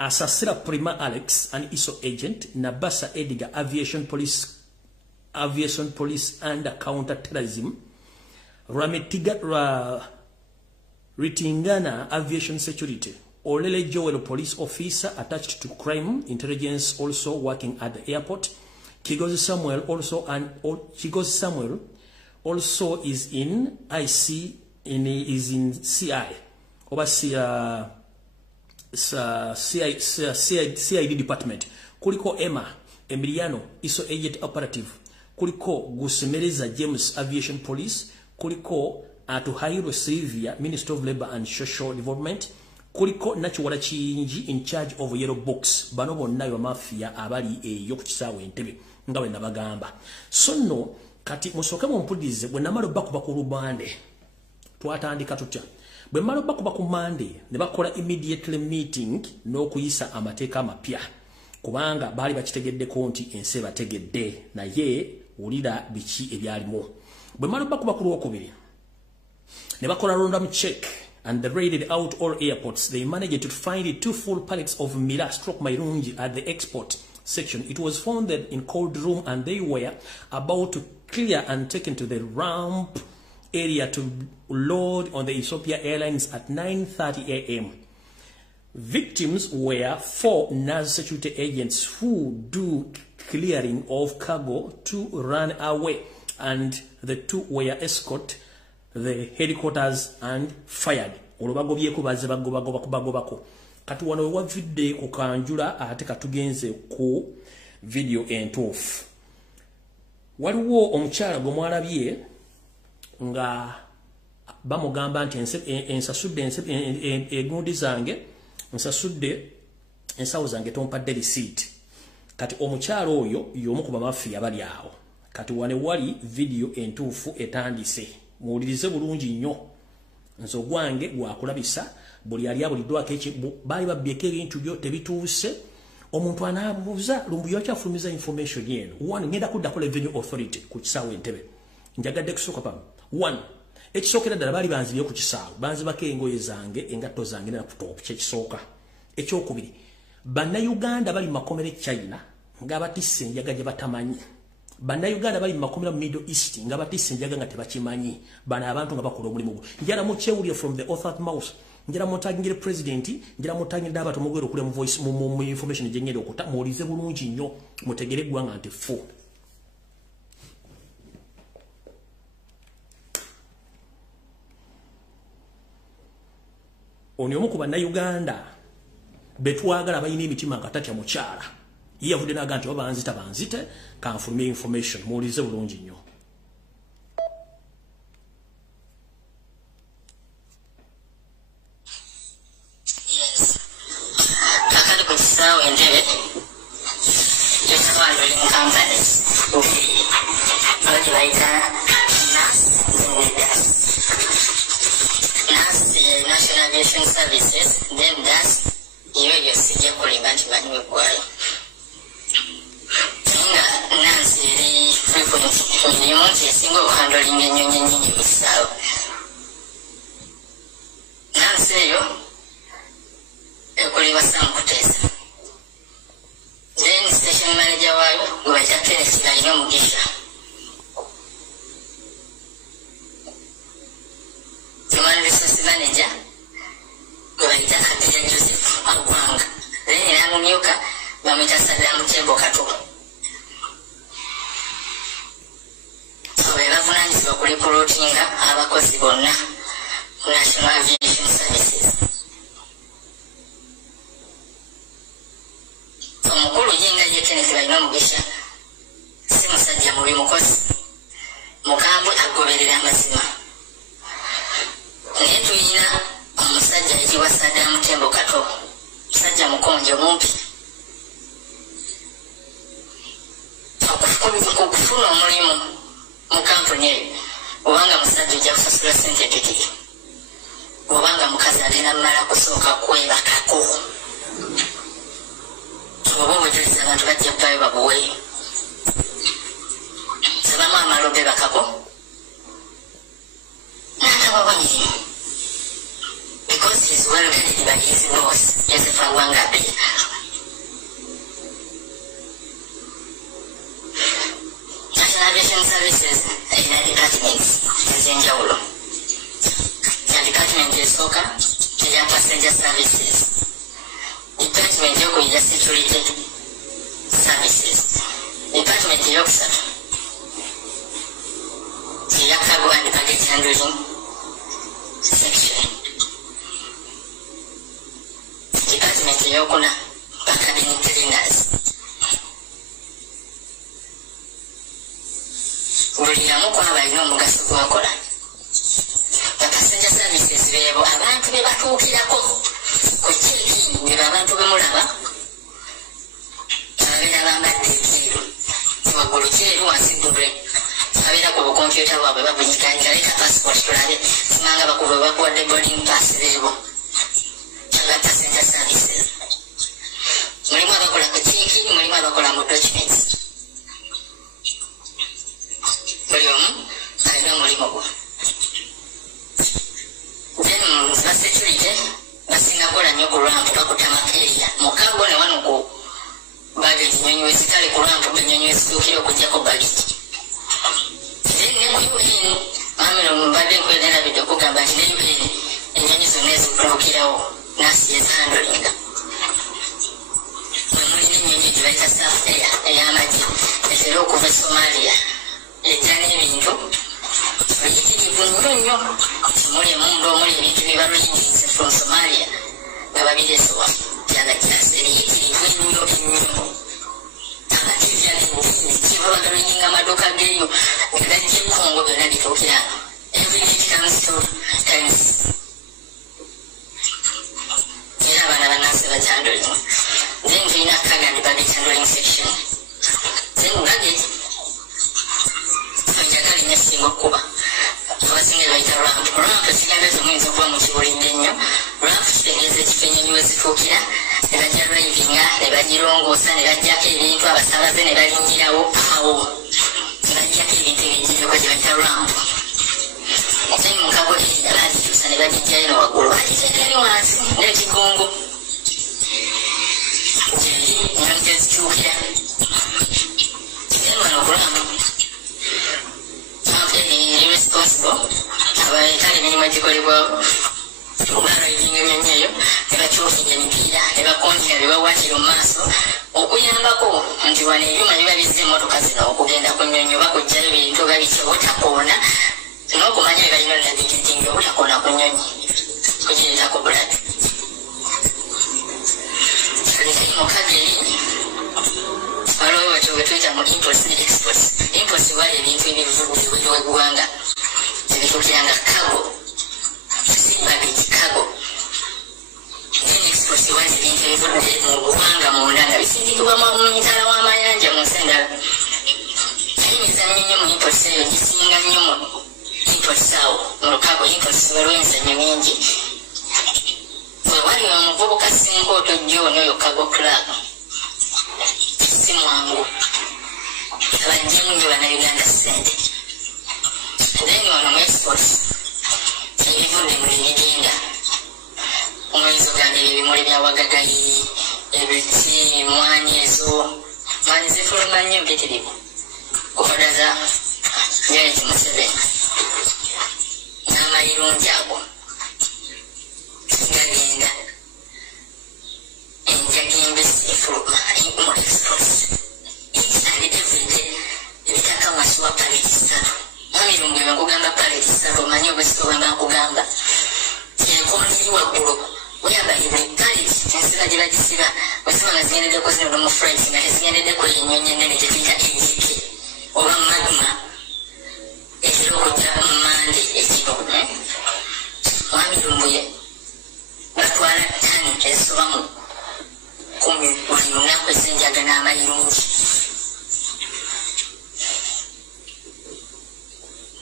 Asasira Prima Alex, an ISO agent; Nabasa Edgar, Aviation Police and Counter-Terrorism; Ritingana, Aviation Security; Olele Joel, police officer attached to crime intelligence, also working at the airport; Kigozi Samuel also is in IC, is in CI, overseer CID department. Kuliko Emma Emiliano, ISO agent operative. Kuliko Gusemereza James, Aviation Police. Kuliko Atuhairo Sylvia, Minister of Labor and Social Development. Kuliko Nachiwala Chinji, in charge of Yellow Books. Bano bonna yo mafia abali eyo ku Kisawe Entebbe nga bwe nabagamba. So no kati musoke mumpulize bwe namalo bakuba ku lubande twatandika tutya bwe malo bakuba ku Monday ne bakola immediately meeting n'okuyisa amateeka amapya kubanga bali bakitegedde konti ense bategedde naye ulira biki ebyalimu. Bwe malo bakuba ku lwokubiri ne bakola random check and they raided out all airports. They managed to find 2 full pallets of Mila stroke Mairungi at the export section. It was found that in cold room and they were about to clear and taken to the ramp area to load on the Ethiopia Airlines at 9:30 a.m. Victims were 4 NAS security agents who do clearing of cargo to run away, and the 2 were escorted the headquarters and fired. Olubagobyeko baze bagobako kati wano wavidde ku kanjula ate katugenze ku video entuufu. Waliwo omukyala gomwalabye nga bamugamba nti ensasudde egundi zange nsasudde ensawo zange tompadde receipt. Kati omukyala oyo y'omu ku bamafiya bali awo. Kati wane wali video entuufu etandise muwulirize bulungi nnyo. Nzo gwange gwakulabisa buli ali abuliddwako bali babbyeko ebintu byo tebituuse. Omuntu anabuuza Lumbuye akyafulumiza information yeno. 1 ngenda kuddako Revenue Authority ku Kisawe Entebbe. Njagadde kusooka pamu. 1 ekisookera ddala bali banzibye ku Kisawe banzibako engoye zange engatto zange ne laptop kyekisooka. Ekyokubiri Bannayuganda bali mu makomera China nga batisse enjaga gye batamanyi. Bannayuganda bali mu makomera Middle East nga batisse enjaga nga tebakimanyi. Bano abantu nga bakola omulimu gwo. Njala mukyewulire from the author's mouth. Njala mutagingire president, njala mutagingire abantu mugwero kule mu voice mu information jengere okuta mulize bulungi nnyo mutegere gwanga nti fu. Oni omu ku Bannayuganda betwagala bayina emitima akatatya mukyala. Yavudde naga nti banzite kanfulumye information mulize bulungi nnyo. Services, then that's you see your Kulibanti Banu Kuala. Nancy, frequently, you want a single handling in your cell. Nancy, you Kulibasan Kutesa. Then station manager, who was at Tennessee, I know Gisha. Tembo Kato. So we have to recruiting abakozi bonna National Aviation Services. Omukulu yenga yekenesi balina omugisha si musajja mubi mukozi mukambwe agoberera amazima. Naye tulina omusajja ayitibwa Sadamu Tembo Kato, musajja mukonjo mumpi. Okufuna omulimu mu kampuni eyo obanga musajja ojja kusasula ssente tekiri, obanga mukazi alina mmala kusooka kwebakako. Oba obwejuliza abantu bajja bbayo babuweeyo sebamu amalobe bakako n'atabawanyirimu because he's well guided by his boss Yesawa Ngabe. National Aviation Services erina departments ez'enjawulo. Ya department esooka eya passenger services, department y'okuyira security services, department y'okusatu eya cargo and package handling section, department ey'okuna bakabini cleaners. Buli yamu kwabo alina omugaso gwakola. Passenger services beebo abantu be batuukirako ku check-in, beba abantu bemulaba abeera bambadde ekyeru waggulu kyeru wansi ddule, abeera ku bukompyuta bwabwe babunyikanyiga leka passport tulabe simanga bakuba bakuwadde boarding pass beebo aba passenger services. Mulimu abakola ku check-in, mulimu abakola mu documents. Buli omu alina omulimu gwe. Then ba security basinga kola nnyo ku ramp bakuta makeria mukago ne wano ku baggage nyonyi wezitale ku ramp benyonyi wezituukira okujjako baggage. Then ne ku UN amero mbadde nkwenera bidde okugamba nti ne UN ennyonyi zonna ezituukirawo nasi ezihandolinga. Mwe muli n'ennyonyi gye bayita South Air ey'amagye etera okuva e Somalia ejja n'ebintu biyitirivu nnyo nnyo. Muli emundu omuli ebintu bibaluyingize from Somalia nga babireesewa byanga kyasi ebiyitirivu ennyo ennyo. Amatibya n'enjini kiva bagaluyinga amaduuka geeyo gagajja ekkongo byonna bituukira every bit comes to times. Era abaana bannansi bakyandolimu. Then tulina cargo and baggage handling section. Then baggage njagala nnyo esinga okuba abasinga bayita ramp. Ramp ekigambo muyinza okuba mukiwulidde nnyo. Ramp kitegeeza ekifo ennyonyi we zituukira ne bajja drivinga ne bagirongoosa ne bajjako ebintu abasaabaze ne balinyirawo awo ne bajjako ebintu ebijjireko gye bayita ramp. Then mukago eriya baagituusa ne bagijjayo ne waggulu bagiteeka eri wansi n'ekigongo gyeri ennyonyi gye zituukira. Then wano ku ramp responsible abaletala emirimu egikolebwawo barayivinga ennyonyi eyo ne bakyufinga emipiira ne bakondera be bawatira mu maaso okuyambako nti wano ebyuma biba bizza emmotoka zino okugenda ku nnyonyi oba kujjayo bintu oba biki obutakoona n'okumanya bye balina navigatinga obutakoona ku nnyonyi kugireetako buladi. Kali mukago eri waliwo batyo bwe tuyita mu imports ne exports. Imports wali ebintu ebivudde w'eggwanga ebituukira nga cargo, si baggage cargo. Then exports wali ebintu ebivudde mu ggwanga munda nga bisindikibwa mu mitala w'amayanja mu nsi endala. Ayimiza nnyo mu imports eyo gisinga nnyo mu imports awo mu lukago. Imports waliwo enzanyo mingi. Bwe wali omuvubuka Sinkooto John oyo Cargo Club si mwangu abajjemu nnyo bannayuganda ssente. Then wano mu exports ebivudde mu ebigenda omuyinza ogamba ebimuli bya wagagayi ebiti mwanyi ezo mwanyi zifuluma nnyo mpitirivu kukoda za Yoweri Museveni n'amayirungi ago gagenda enjagi embisi efuluma mu exports. Mwami Lumbuye kugamba pale kisabo manyo bwesitogamba kugamba. Ekondiri waggulu oyamba pale ensira gye bagisiba bwesiba nga zigendeddeko zino nomu friends nga tezigendeddeko ennyonyi ennene gye tuyita enjike oba magma ekiro okujja mu mande ekiro. Mwami Lumbuye batwala ttani ezisoba mu 10 buli lunaku ez'enjaga n'amayirungi.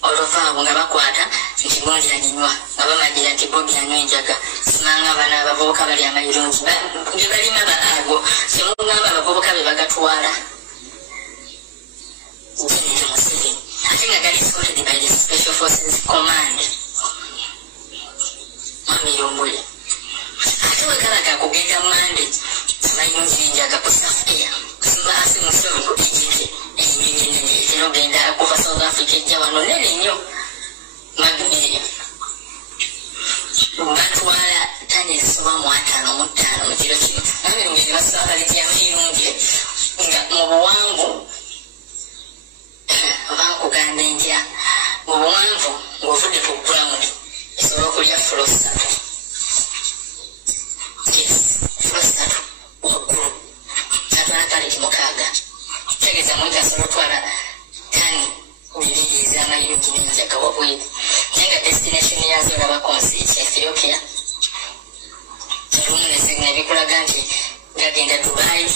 Oluvaawo nga bakwata nti gondi aginywa nga bamagira nti Bobi anywa enjaga simanga abaana abavubuka bali amayirungi bye balima baago kyemugamba abavubuka be bagatwala Janet Museveni ate nga gali escorted by the Special Forces Command. Mwami Lumbuye ate wekalaga kugenda mande amayirungi enjaga ku South Air kusimbaasi musobi ku ejike enyonyi ennene ekiro genda kuva South Africa ejja wano nene nnyo magneyo batwala ttani ezisoba mu 55 mu kiro kino. Mwami Lumbuye basaba baleti amayirungi nga mu buwanvu oba nkugamba entya mu buwanvu ng'ovudde ku ground esobola okulya fulo 3. Yes, fulo 3 waggulu atwala paleti 6 tegeeza muntu asobola otwala ttani 2 ez'amayirungi n'enjaga wabweru naye nga destination yazo olabako nsi Ethiopia. Olumu ne bikulaga nti gagenda Dubai,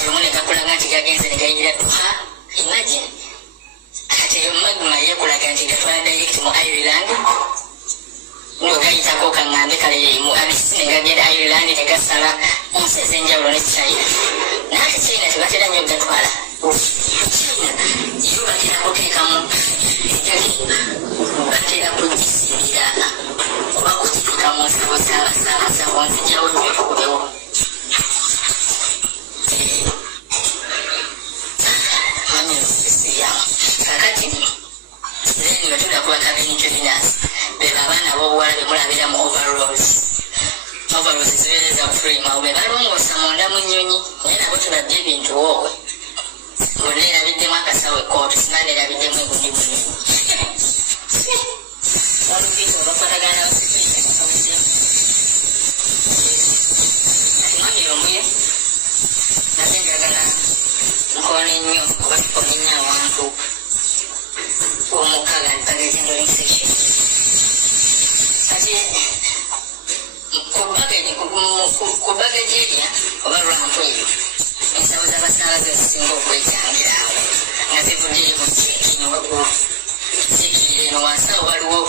olumu ne gakulaga nti gagenze ne gayingira Doha. Imagine kati eyo magma yekulaga nti gatwala direct mu Ireland ngo gayitako kaŋŋambe kale mu abisi ne gagenda Ireland ne gasala ensi ez'enjawulo ne China. Naye China tebatera nnyo gatwala. China yo batera kuteekamu batera kugisimbira kuba kugiteeka mu nsabo z'abasaabaza nzijawo nyokubewo. Mwami Lumbuye kakati then batunda kuba kabintu binasi beba abaana b'obuwala be mulabira mu overalls zibeereza frame be balongoosa munda mu nnyonyi naye nabo tulabye ebintu wowe bonna erabiddemu akasawo ekootu simanda erabiddemu egundi mu nnyonyi olugito bakwatagana basekuyita nakabuddemu. Kati Mwami Lumbuye nate njagala nkoona ennyo kuba tukomenya awantu omukaga bagezi endoling section kati ku bagezi erya oba lwampu eyo ensawo z'abasaabaza ezisinga okwetangira awo nga zivuddeyo mu kyekino waggulu zikirira eno wansi awo waliwo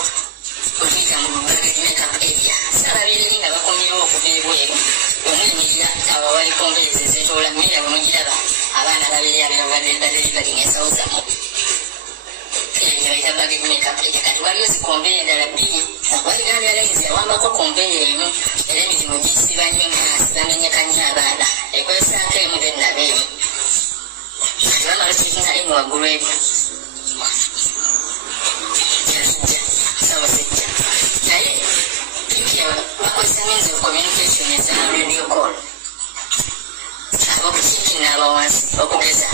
otuyita mu bagezi makeup area saalabireri nga bakomyewo okuva ebweru omwenyirira awo wali konverezi ezetoola mmira bwe mugiraba abaana babiri abadelivari n'ensawo zammwe baita bagezi makeup area kati waliyo zikonveya endala 2 waligambya ladies yawambako konveya emu era emirimu gisiba nnyo nasi bamenyeka nnyo abaana ekwesaako emu tennaba emu kati bamala kikinga emu waggulu ebyo yalijja sawa sijja naye pipya bakozesa means of communication eza radio call abokukiikina abawansi okugeza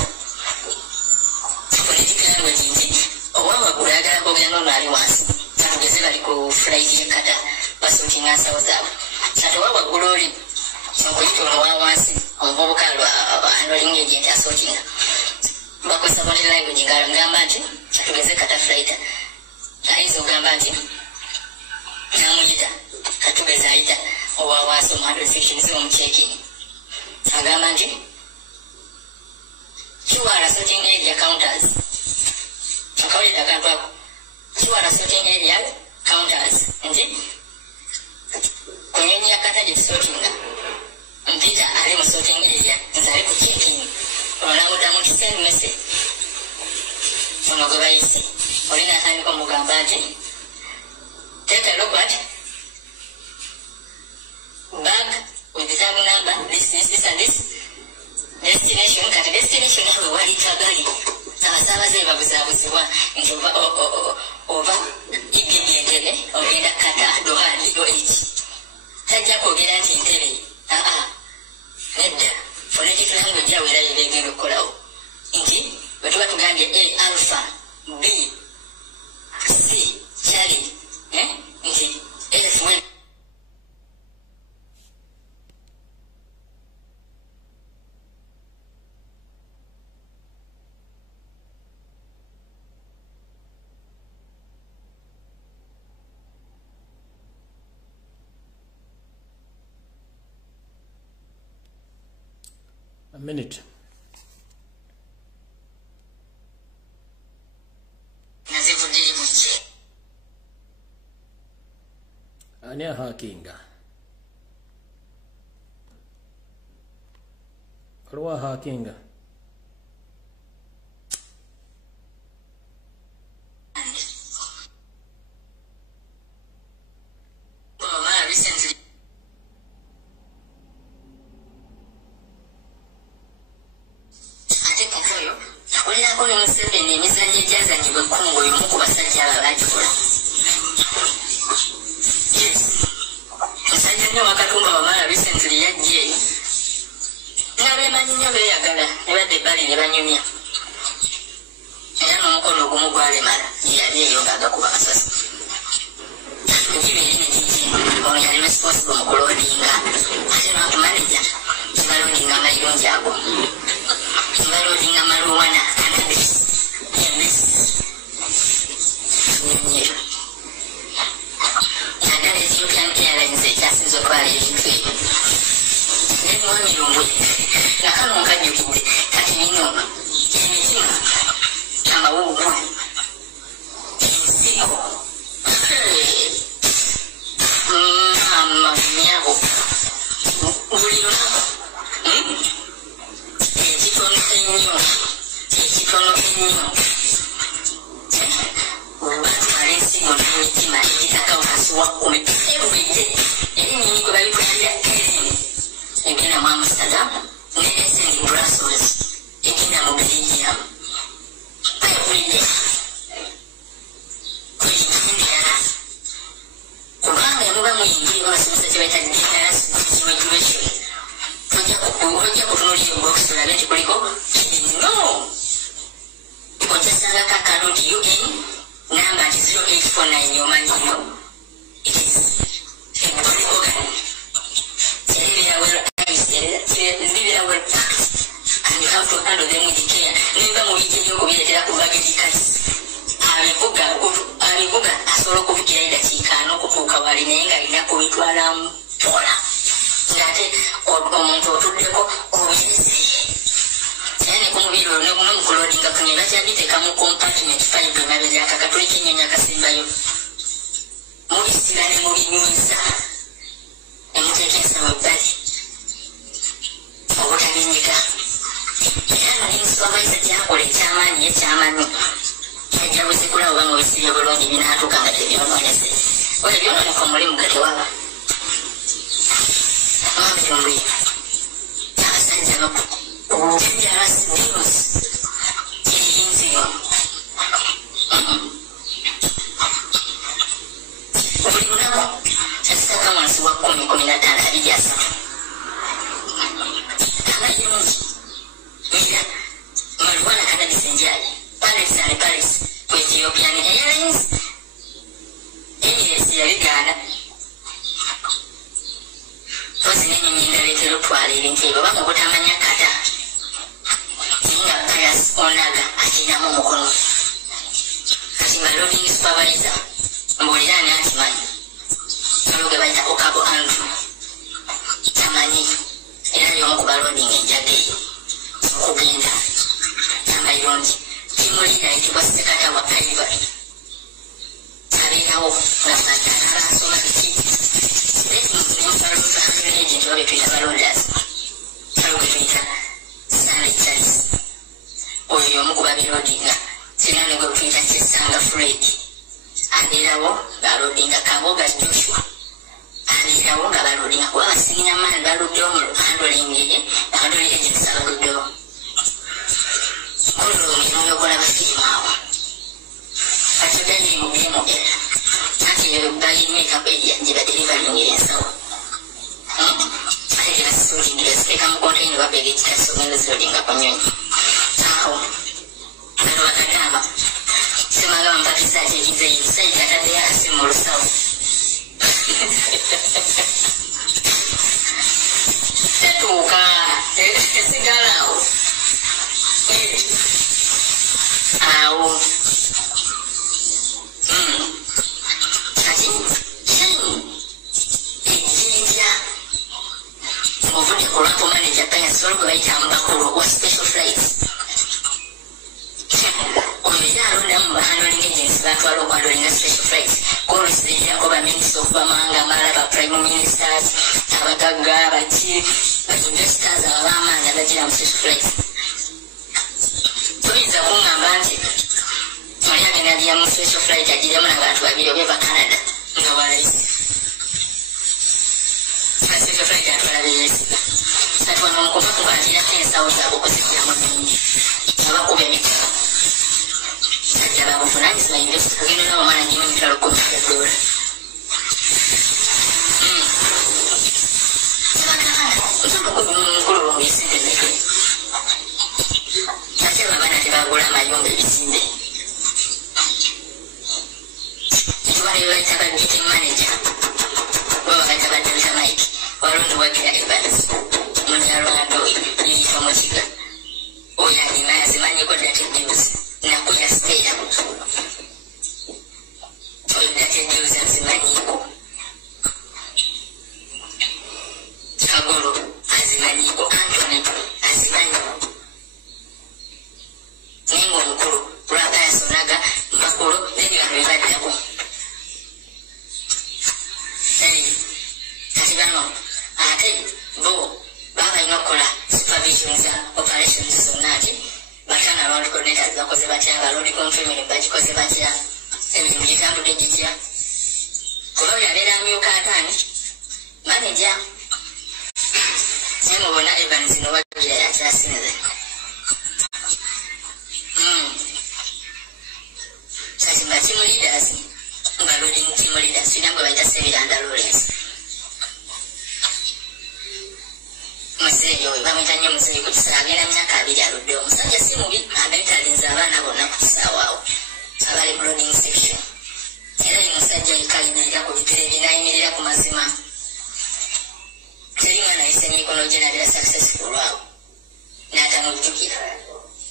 political language nti owa waggulu ayagala kwogera n'ono ali wansi katugeze bali ku flight yekata basootinga nsawo zaabwe kati owa waggulu oli okuyita ono wa wansi omuvubuka anolinga egenti asootinga bakozesa political language nga ngamba nti katugeze kata flight ayinza okugamba nti namuyita katugeze ayita owa wansi omuhandle section z'omukyekini agamba nti kiwala sorting area counters akawulira akantu ako kiwala sorting area counters nti kunyonyi yakata gye tusortinga mpita ali mu sorting area nze ali ku kyekini olonamuddamu nti send message ono gwe bayise oli natandika omugamba nti take a look at bag with the tag number this and this destination kati destination yawe wali tagali abasaabaze babuzaabuzibwa nti oba igendere ogenda kata Doha lido eki tajja kwogera nti ntere nedda phonetic language yawe era yebegenda okukolawo nti bwe tuba tugambye A alpha B si chali nti elefwe a minute. Ani hakinga. Kalwa hakinga. Semagamba kisaje kize awo kati ejjinja ovudde ku lwapo manager payasolo gwe bayita mubakulu wa special flights oyo era alondamu mu bahandling agency batwala okwandolinga special flights kolwesirirako baminisita okuva mawanga amalala ba prime ministers abagagga abaki bainvestors abamaanyi abagira mu special flights toyinza kuŋŋamba nti oli agenda alya mu special flight agiremu n'abantu babiri oba eva Canada nga walayisi special flight atwala beyesiga atwala omukomaku ng'atirako ensawo zaabwe okuzigiramu nnyingi abakuba emitala sajja babuvunanyizibwa investi kugenda nabo mwana nnyina emitalo $10,000 mukulu lwomuyisinde meke ate abaana tebagula amayumba ebizimbe ekibaleyo bayita ba meeting manager oba bagayita ba delta mike walonda wagira evans munyalwanda oyo yeyita mukiga oyo alima yazimanyiko data news nakuya speya oyo data news azimanyiko kagolo azimanyiko antony azimanyi ninga omukulu lwaka yasonaga mbakulu neni bano bebaddako kati bano ate bo babalina okukola supervision za operations zonna nti batana road coordinators bakoze batya balodi confirming bagikoze batya emirimu gitambudde gitya kuba oyo abeera amyuka ataani manager naye mubona evans nowagira yakyasinze kati nga team leaders nga loading team leaders fina gwe bayita Seviranda Lawrence muzeeyi oyo bamwita nnyo muzeeyi ku kisaawe agenda myaka 2 aludde omusajja si mubi agaitalinza abaana bonna ku kisaawe awo abali mu loading section era ye musajja yekalimirira ku bigere bye nayimirira ku mazima teri mwana yise emikono gye nabeera successful lwawo n'atamujjukira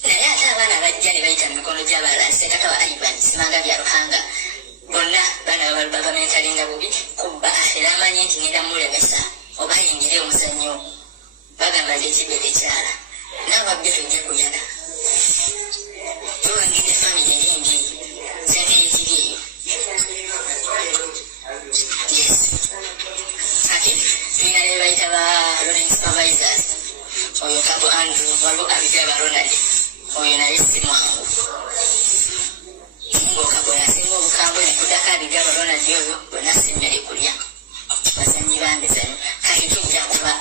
naye ate abaana bajja ne bayita mu mikono gy'abalala sekata wa Ivan Simanga bya Ruhanga bonna baana babamentalinga bubi kubba era amanyi nti ngenda mulemesa oba yingire omuzannyo bagamba nti ekibbe tekyala naababbe tojja kuyala towangidde famire eringi sente yekiri eyo yes ate tulina ne bayita ba loading supervisors oyo kabo Andrew waliwo abija ba Ronald oyo naye si mwangu ng'okabo yasinga obukambwe nekuddako abija ba Ronald oyo bonna semmere kulya bazanyi bamizanyo kati tujja kuba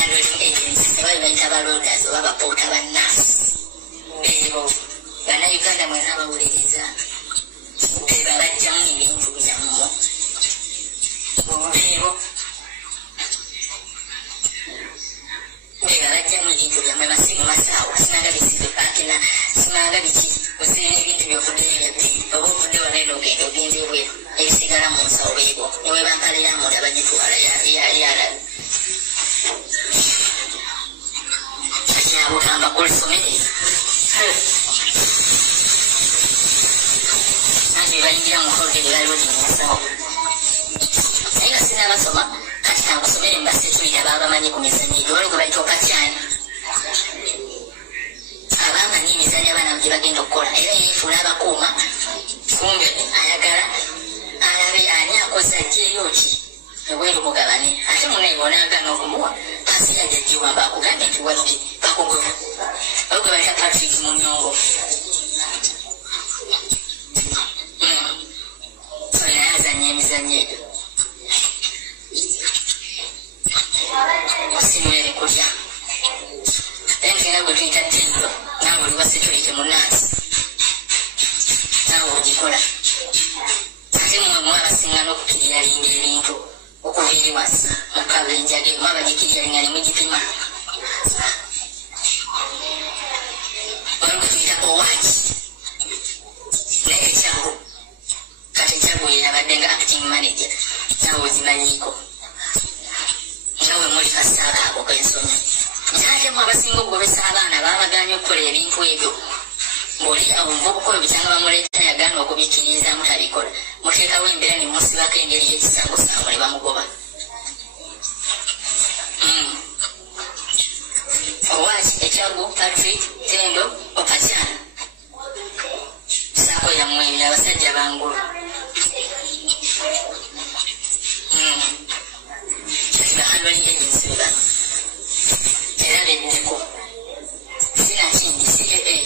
handling agencies abali bayita ba loaders oba bapoota ba nurse beebo bannayuganda mwena abawuliriza beebo abajjamu ebintu byammwe beebo beebo abajjamu ebintu byammwe masimu masaawa sinanga bisibe pakina sinanga biki ozirina ebintu byovuddeyo byabbi oba ovudde wanaera ogenda ogenza ebweru ebisigala mu nsawo beebo newe bambalira munda bagitwala yalabi kyabugamba kulisomere nange bayingira mu hoteri balodingasawo naye nga sinabasoma kati nabasomere mubasetulira babamanyi ku mizanyo ebyo waliwo gwe bayita opacyani abamanyi emizanyo abaana gye bagenda okukola era yeefuula abakuuma kumbe ayagala alabe ani akoze ajjeeyo ki ebweru mugabane ate munaye bonaagana okumuwa pasi yajajjiwamba akugambye nti wadde bakugulu oyo gwe bayita Patrick Munyongo oyo naye azannya emizannyo egyo osimulere kulya naye ngenda gwe tuyita Tendo naawe oli wasitulite mu naasi naawe ogikola ate mwe abasinga n'okukiriralinga ebintu okuva eri wansi mu kabenja ge mwe abagikiriralinga ne mugipima waliwo tuyita owaki naye ekyago kati ekyago yenabadde nga acting manager naawe ozimanyiiko nawe muli kasaala ako k'ensonyi ate mu abasinga okugobesa abaana babaganya okukola ebintu ebyo Mboli omuvubuka oyo bitanga bamuleeta yagaana okubikiriza mutabikola. Muteekawo embeera ne musibako engeri y'ekisangosango ne bamugoba. Owazi ekyago Patrick Tendo Opachana. Sako ya mwe abasajja bangulu. Handling agency ba. Era leko. Sina kindi CAA.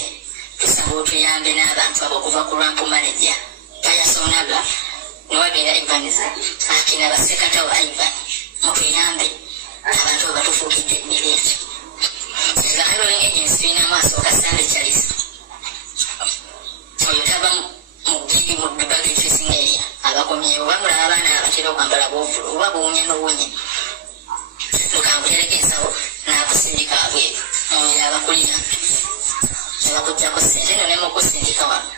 Tusaba otuyambe n'abantu abakuva ku ramp manager. Payasonaga niwagenda Ivaniza. Akina basekata wa Ivan. Mutuyambe abantu abatufuukidde emireeti. Handling agency ina maaso kasande Charles. Oyotaba mugigi mu debate facing area. Abakomyewo bamulaba abaana abatera okwambala bovulu oba buwunya n'obuwunya. Mukambutereka ensawo n'akusindika abweru. Abakulira abakujjako ssente no nemukusindika wano.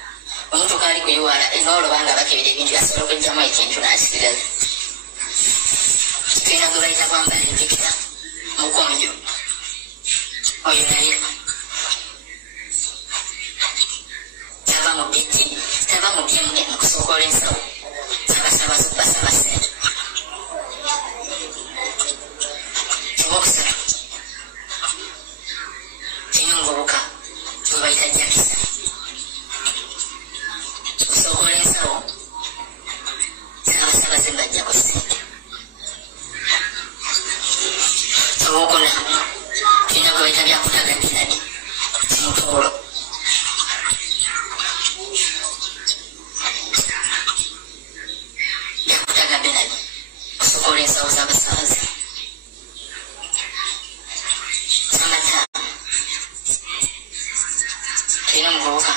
Omuntu kaali kuyiwala n'olobanga bakebera ebintu yasobola okugyamu ekintu n'akisigaza. Tulina gwe bayita kwambala enjekita mukonjo. Oyo naye tava mu biti tava mu byemwe mukusookola ensawo abasaba basaba ssente. Okusaba tulina omuvubuka gwe bayita Jakisa. Okusookola ensawo abasaba ze bajjako ssente. Obokuna tulina gwe bayita byakutaga binani mutoolo. Byakutaga binani okusookola ensawo z'abasaabaze. Tulina omuvubuka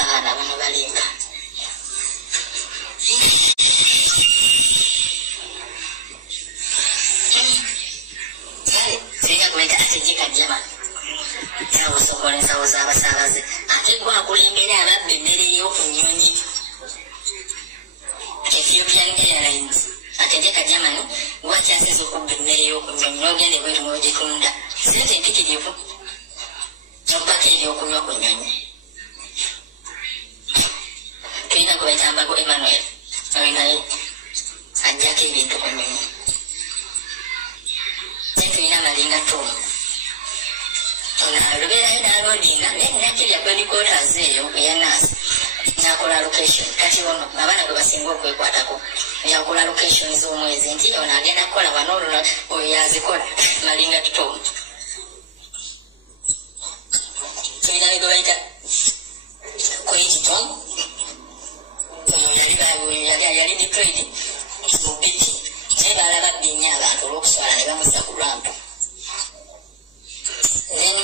abaana bano balinga tulina gweta atejeka jama osookola ensawo z'abasaabaze ate gwe akulembera ababba emmere y'oku nnyonyi. Ethiopian Airlines atejeka jamani gwakyasiza okubba emmere y'oku nnyonyi n'ogenda ebweru n'ogitunda ssente empitirivu n'obbako ery'okunywa ku nnyonyi. Tulina gwe bayita Mbago Emmanuel oyo naye ajjako ebintu ku nnyonyi. Naye tulina Malinga Tom ono alubeerayo n'alondinga naye nakirya body quarters eyo eya naasi n'akola allocation. Kati ono abaana gwe basinga okwekwatako yakola allocation z'omwezi nti ono agenda kukola wano olwo oyo yazikola Malinga Tom. Tulina ne gwe bayita Koyiti Tom yali deployed mu biti naye balabadde nnyo abantu olw'okuswala ne bamussa ku ramp. Then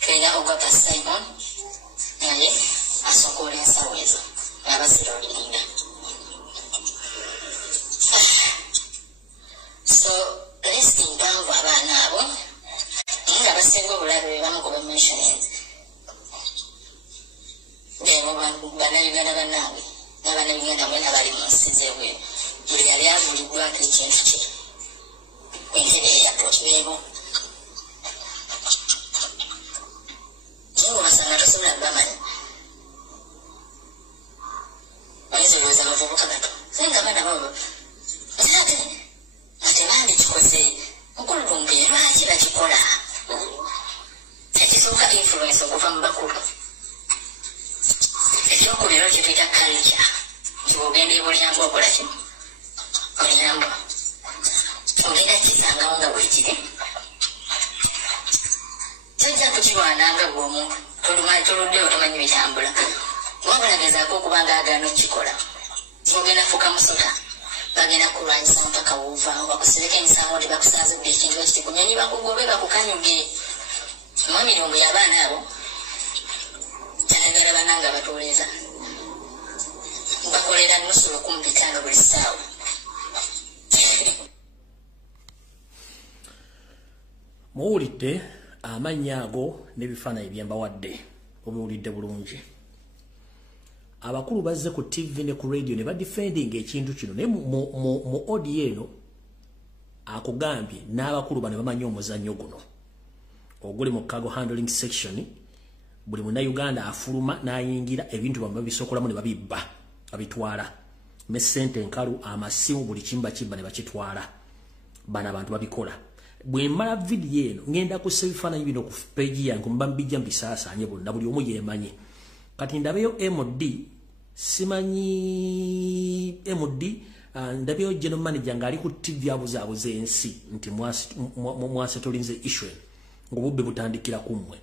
tulina Ogapa Simon naye asookola ensawo ezo abazira obirinda. So list mpanvu abaana abo naye nga basinga obulabe be bamu kuba mentionings beno bannayuganda bannange n'abannayuganda mwena bali mu nsi z'ebweru buli yali abuulibwako ekintu kye entebe eyapot beebo naye bwebasanga tosobola bamanya oyinza olowooza abavubuka bato naye nga abaana babo ate bandikikoze mukululumbe lwaki bakikola. Ekisooka influence okuva mu bakulu. Ekyokubiri kye tuyita culture nti bw'ogenda ebulyambwa okola ki olyambwa ogenda kisangawo nga bwekiri tojja kukirwananga gw'omuntu toluddeyo tomanyi bitambula wabula gezaako okuba nga agaana okukikola. Ogenda fuka musota bagenda kulwanyisa mpaka woovaawo bakusireka emisango nti bakusanzidde ekintu ekiti kunyonyi bakugobe bakukanyuge. Mwamirungu y'abaana abo ayagala bananga batooleza bakolera nusu 15 buli ssaawa. Muwulidde amannya ago n'ebifaananyi bye mbawadde obiwulidde bulungi. Abakulu bazze ku TV ne ku radio ne badifendinga ekintu kino naye mu audio eno akugambye n'abakulu bano bamanyi omuzannyo guno. oguli mu cargo handling section buli muna Uganda afuluma nayingira ebintu bamwe bisokolamu ne babibba abitwala mesente enkalu amasimu buli kimba kibba ne bakitwala bana abantu babikola bwe mala video eno ngenda kusebifana bino ku page yange mbambijja mbisasanye bonna buli omu yemanye kati ndabeyo MD simanyi MD ndabeyo general manager ngali ku TV abuzabuze ensi nti mwase tolinze issue ngobubbe butandikira kumwe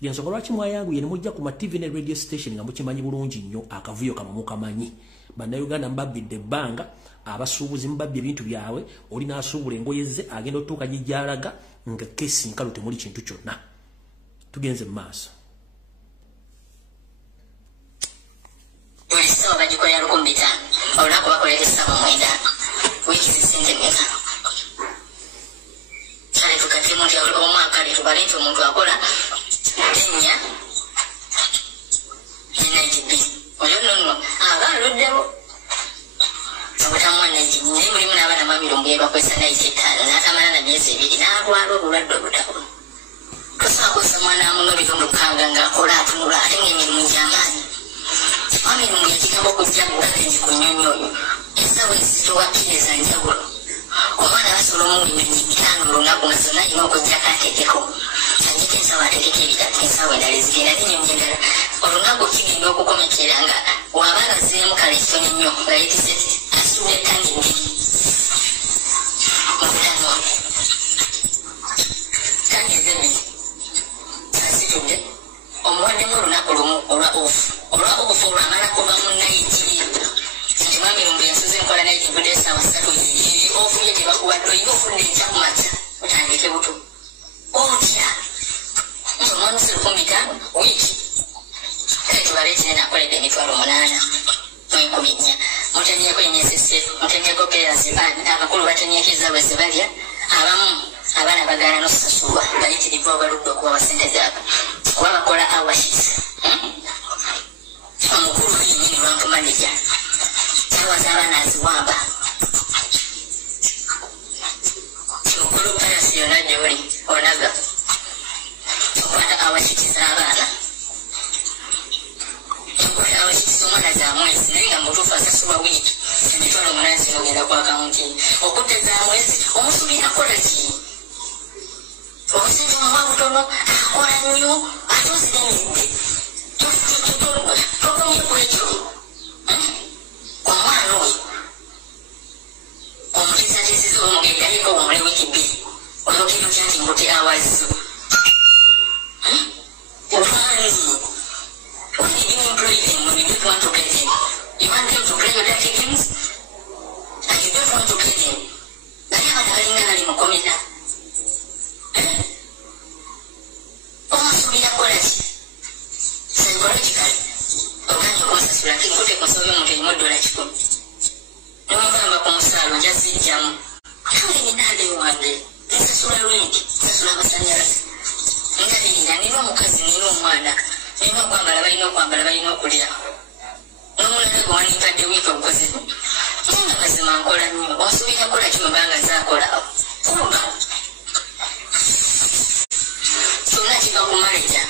yensokola kimwa yangu yene mujja ku ma TV ne radio station nga mukimanyi bulungi nnyo akavuyo kama mukamanyi banda Uganda mbabidde banga abasuubuzi mbabye ebintu byawe oli nasubula engoyeze agenda otuuka gijjalaga nga kesi nkalu temuli kintu kyonna tugenze maaso Yesawa bagikola lukumbita olako bakolera essaawa mwenda wiiki zisente meka kale tukatemu nti omwaka letubale nti omuntu akola enya ye 92 oyo nno aba aluddewo obutamwa naye mulimu n'abaana mamirungu yebakozesa 95 n'atamala na myezi ebiri n'alwala obulwadde obutabu tosaakosa mwana amunobika mukanga ng'akola atunula ate ng'emirimu gy'amaanyi mamirungu yakigamba okujja mukalenzi ku nnyonyi oyo essaawa ezitowakkiriza njawulo omwana basobola omulimu 5 olunaku nga zonna alina okugjako atekeko ajjeko ensaawa atekeko ebitatu ensaawa endala ezigenda n'ennyonyi endala olunaku kigenda okukomekera nga waba ngaziemu kale ekitono ennyo nga yetise asula etangi nnene mubutano tangi ez'emmere asitudde omuwaddemu olunaku lumu olwa obufu olwamala kuva mu Nigeria nti mamirungu yansuze enkola naye givudde essaawa 3 ofu ye gyebakuwadde oyina ofudde enkya ku makya otandike buto otya nti omwana ose 15 wiiki kale tubale ekinene akoledde emitwalo 8 mu 14 mutemyeko enyesese mutemyeko peyazibani abakulu batemyeko ezaabwe ze balya abamu abaana bagaana n'okusasulwa bayitirivu abaludde okubawa sente zaabwe kuba bakola awashis omukulu yennyini lwampu maneja saawa z'abaana aziwamba okulu palasi yonna gy'oli onaga okwata awashiti z'abaana okwata awashiti z'omwana za mwezi naye nga mutuufu asasulwa wiiki emitwalo 8 zinogenda ku akawunti okudde za mwezi omusuubira kola ki omusajja omuwa butono akola nnyo ate oziremedde tokomye ku ekyo omwana oyo omutiisatiisiza omugendayeko omule wiiki 2 olwokiro kya nti mbuti awazo ofanzi when you didn't employ them, when you don't want to pay them, you want them to play your dirty games and you don't want to pay them. Naye abaana balingana limukomera omusuubira kola ki psychologically oganye okonsasula nkikutte kunsooba omuntu erimu $10 nomugamba ku musaalo nja zijjamu kale ninaale wange nsasula lwenti nsasula amasanyalaze nga nina nina omukazi nina omwana nina okwambala balina okwambala balina okulira n'omulaga gwe wanimpadde wiiki obukozi naye nga mazima nkola nnyo onsuubira kola ki mubanga zaakola kuba kyonna kiva ku manaja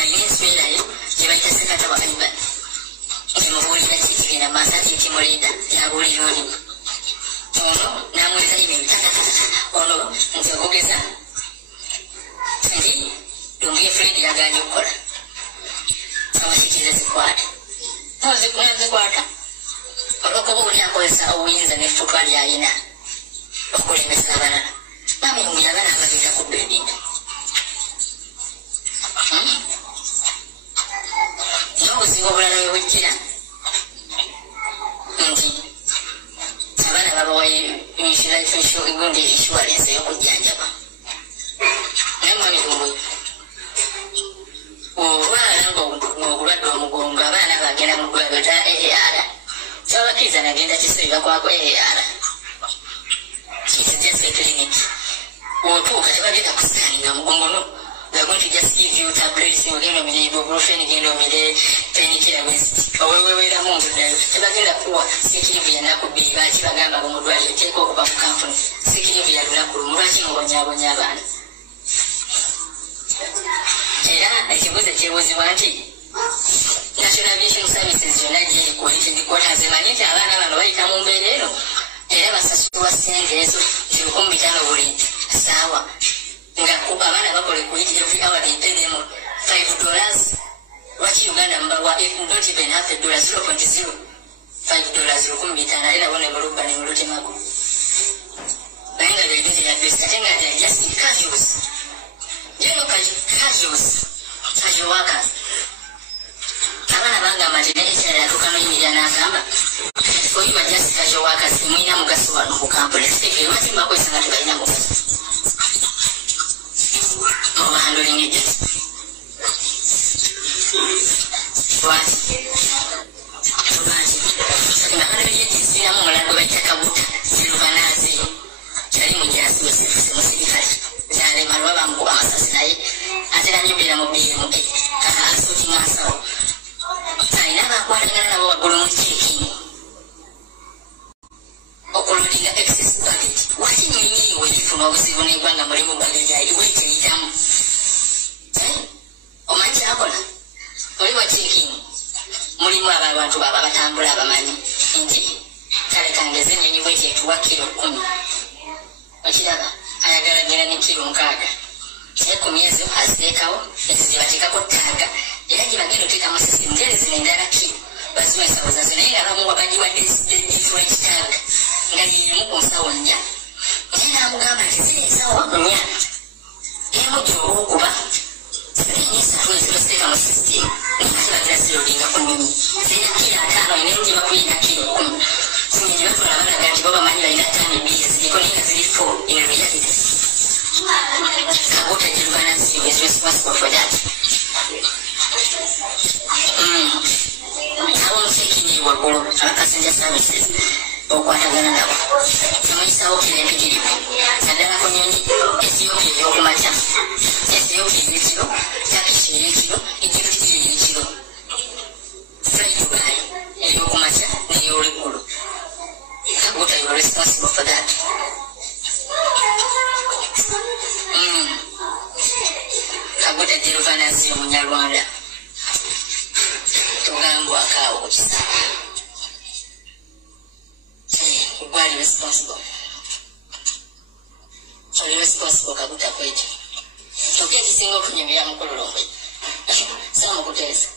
alina enswerayo gye bayita sekata wa Iban emubuulira kikigenda maaso ati ntimulinda yabuulira olimu ono n'amuweza email tatatatata ono nti okugeza nti Lumbuye friend yagaanye okukola awasikiza zikwata nozikwata olwokuba oli akozesa obuyinza n'effuka lyalina okulembesa abalala mamirungu yabana abageza ku bedinda n'obuzibu obulala bwebujjira nti abaana babawayo gundi insurance ey'okujjanjaba naye mamirungu olwala ng'obulwadde omugongo abaana bagenda mu ddwaliro ta AAR kyabakkiriza nagenda kisebi bakwako AAR it's just a clinic otuuka tebagenda kusikaninga mugongo no They're going to just give you tablets, you're going to be ibuprofen, you're going to be painkiller with wewe mungu ndio ebagenda kuwa sikirivu yanakubi bachi bagamba bomudwali teko kuba mu company sikirivu yalula ku murachi ngonya abana era ekibuze kyebuzi wanti National Vision Services yonagiri quality quarters emanite abana bano bayita mu mbeerero era basasulwa ssente ezo $150 buli ssaawa nga kuba abana bakole kuiti every hour they pay them $5. Lwaki Uganda mbawa don't even have $0.05 $150 era bone mulubba ne mulutemako nayenga byebizi yadresi ate nga just casuals casual workers abana bangamba nti nekyala yatuuka n'oyimirira n'agamba for you are just casual workers temulina mugaso wano ku kampuni sike lwaki mbakozesa nga tebalina mugaso oba handling agents lwaki nga handling agents zinamu omulango bayita kabuta zirubanaazeyo kyali mujasi wesefuse musirikale zalema lwa bamukuba amasasi naye ate namyumira mu BMA kaka asootinga asawo alina abakwatagana nabo waggulu mu checking okuludinga excess baggage waki nyinyi wekifuna obuzibu n'eggwanga mulimu baggage aliwo ekiyitamu omanyi kyakola oli wa checking mulimu abantu baba batambula abamanyi nti kale kangeze ennyonyi bweti etuwa kilo 10 okiraba ayagala gera ne kilo 6 ekumi ezo aziteekawo ezibateekako ttaaga era gye bagenda oteekamu sisimu ngeri zino endala kilo baziwa ensawo zazo naye nga abamu wabagiwadde ekiwa ekitaaga nga yemu ku nsawo nnya naye n'amugamba nti ziri ensawo nnya emu gy'owokuba esatu ezibasiteeka mu sisitimu naye bagira zirodinga ku nnyonyi zirina kilo 5 naye gye bakuyina kilo 10 zinyonyi batwala balaga nti bo bamanyi balina ttaano 2 ziriko naye nga ziri 4 in reality Kabota Jirvanasi is responsible for that. I won't take you or passenger services or Guatagana. So okay, let me give you. Sadana Konyoni, Ethiopia, Yokumacha, Ethiopia, Yitiro, Takishi, Yitiro, Egypt, Yitiro. Fly to buy, Yokumacha, and Yorikuru. Kabota, you are responsible for that. Kabota Jirvanasi Munyarwanda Tugambwa Kawo Kisaka. Why are you responsible? Are you responsible Kabota Kweji? Okay, the single Kunyamia Mukolombe. Some hotels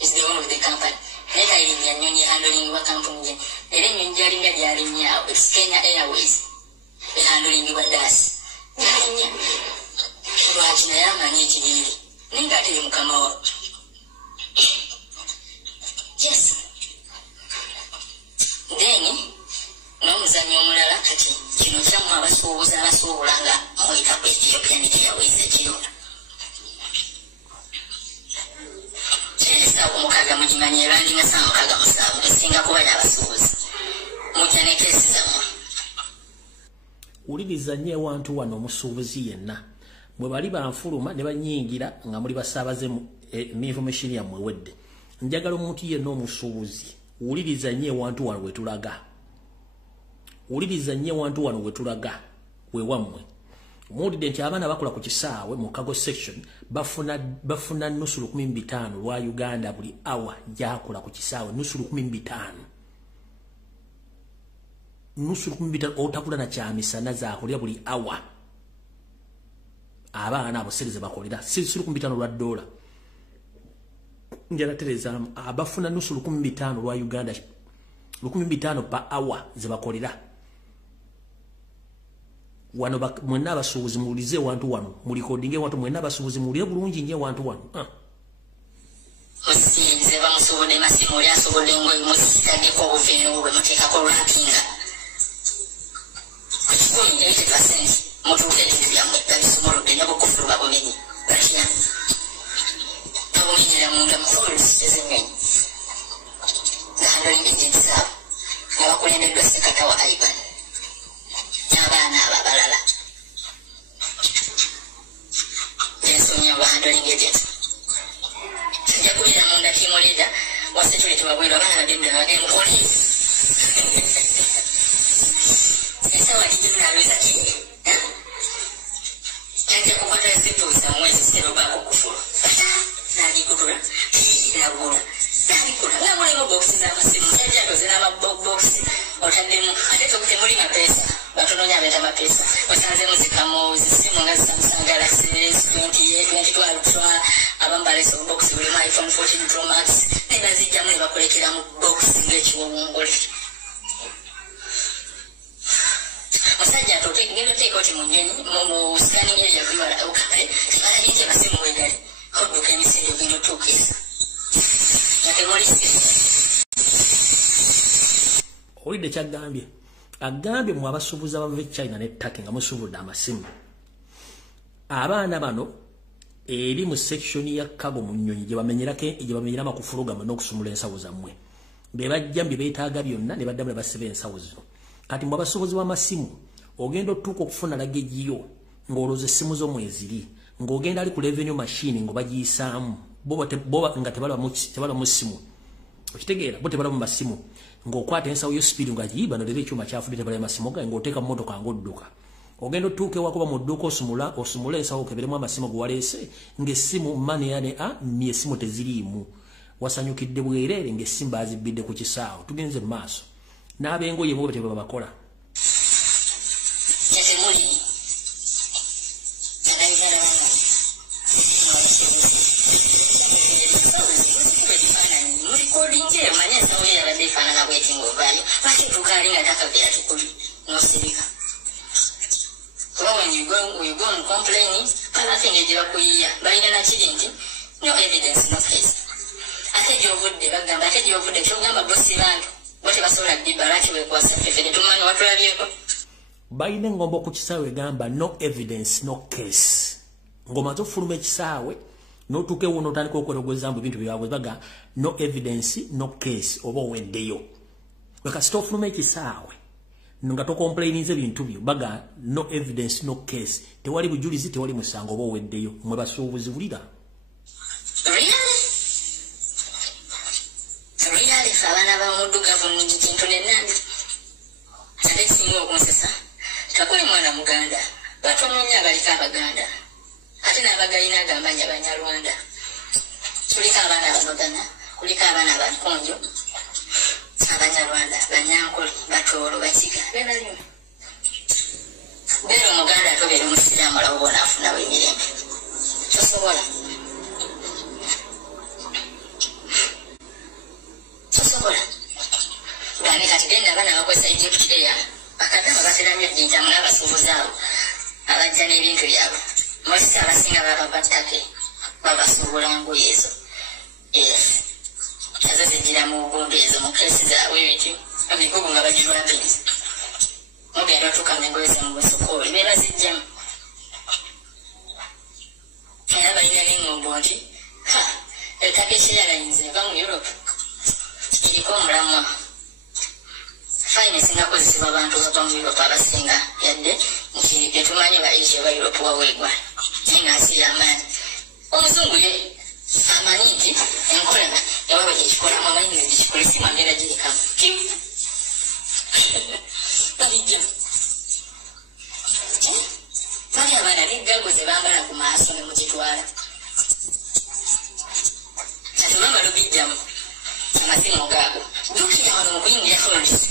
is the owner of the company. Then I in Yanyoni handling what company. Then in Jaringa Jarinya, it's Kenya Airways. The handling your das. Lwaki naye amanyi ekiriri naye nga teri mukama wa yes then n'omuzannyo omulala kati kino kyamu abasuubuzi abasuubula nga muyitaku Ethiopia Airways ekiro kyerisaako 6 mugimanyi erandinga 7 esinga kuba n'abasuubuzi mujja ne keesi zammwe uliriza nnyo ewantu wano omusuubuzi yenna bwe bali banfuluma ne banyingira nga muli basaabaze mu information yammwe wedde njagala omuntu yenna omusuubuzi uliriza nnyo ewantu wano wetulaga uliriza nnyo ewantu wano wetulaga wewammwe muwulidde nti abaana bakola ku kisaawe mu Kago section bafuna nusu 15 lwa Uganda buli awa gyakola ku kisaawe nusu 15 nusu 15 otakula na kyamisana zaakolera buli awa abaana abosereze bakolera si $15 lwa dola njala tereza abafuna nusu 15 lwa Uganda 15 pa hour ze bakolera wano mwenna abasuubuzi mulize wantu wano mulikodinge wantu mwenna abasuubuzi mulire bulungi nnyo wantu wano osinze bamusobode masimu ya sobode ngoyi musitage ko buveno bwe muteka ko rankinga kuchikoni 80% mutuke ya mutabisomo de nabo kufuru babomenyi bakina babomenyi la munda mfulu sizemenyi ndalo ingine sawa abakulende dwase kaka wa aiban abana ababalala yesonya handling agent. Sijakuja munda team leader wasitulete wabwira bana badenda police. Yesawa kijina alweza kile. Kanja kupata zipo za mwezi sero bako kufuru. Na nikukura na gula. Na nikukura na mwezi box za masimu jaja dozena mabox otandemu adeto kutemuli mapesa. Batononya beta mapesa. Wasanze muzika mo zisimu nga Samsung Galaxy S28 22 Ultra abambale so box buli my iPhone 14 Pro Max. Nina zijamwe bakolekera mu box ngechiwo mungoli. Masajja atoke ngelo take out munyenyi mu scanning area kwibala ukale kibala yake basimu wegale hoduka emisinde bino tukisa Olide kyagambye agambye mu abasuubuza bava China ne Turkey nga musuubudde amasimu abaana bano eri mu section ya Kago mu nnyonyi gye bamenyera makufulugama n'okusumula ensawo zammwe be bajja mbi beetaaga byonna ne baddamu ne basiba ensawo zino kati mu abasuubuzi b'amasimu ogenda otuuka okufuna lagejiyo ng'olooza essimu z'omweziri ng'ogenda ali ku revenue machine ng'obagiyisaamu bo nga tebala mu ssimu okitegeera bo tebala mu masimu ng'okwata ensawo yo speed ng'agiyiba nolera ekyuma kyafudde tebala masimu ga ng'oteeka mu motoka ng'odduka ogenda otuuka ewakuba mu dduuka osumula ensawo okeberemu amasimu ge waleese ng'essimu mane yane essimu teziriimu wasanyukidde bwereere ng'essimu bazibbidde ku kisaawo tugenze mu maaso n'abengoye bo tebaba bakola when you go and complain, nothing is your queer. By the accident, no evidence, no case. I said you would the bag, I said you would the program of Bossiland. Whatever sort of Barachi was a man what have you? Baine ngombo ku kisaawe gamba no evidence no case. Ngoma zo fuluma ekisaawe no tuke wono tandika okwerogoza mbu bintu byawe baga no evidence no case oba weddeyo. Weka stop fuluma ekisaawe. Nga to complain bintu byo baga no evidence no case tewali bujulizi tewali musango oba weddeyo mwe basuubuzi bulira really sabana ba mudu government kintu nenandi ate simu okonsesa takuli mwana muganda batononya balika abaganda ate n'abagalina agambanya Banyarwanda tulika abaana abanogana kulika abaana abakonjo Abanyarwanda Banyankole Batoro Bakiga bebalimu bero muganda atobera omusiraamu alabona afuna emirembe tosobola bani kati genda abana bakozesa Egypt ya bakadama bateramye ejjinja mu n'abasuubuzi abo abajja n'ebintu byabwe mosi abasinga baba batake babasuubula ngoye ezo yes azazijira mu bumbi ezo mu kesi zaabwe ebintu abikugu nga bajjula mbizi mugenda otuuka nengoyeza mu busukoli beera zijjamu era balina n'engombo nti ettaka ekyeyalanyinza eva mu Europe iriko omulamwa fine singakozesebwa abantu bava mu Europe abasinga yadde nti tetumanyi ba Asia ba Europe waweegwa naye ng'asiira amaanyi omuzungu ye amanyi nti enkola yaweebwa gyekikolamu amanyi gyekikola esimu ngenda girikamu babijja bali abaana n'eggago ze bambala ku maaso ne mugitwala kati bambala obijjamu amasimu gaago jjukira wano mu kuyingira forest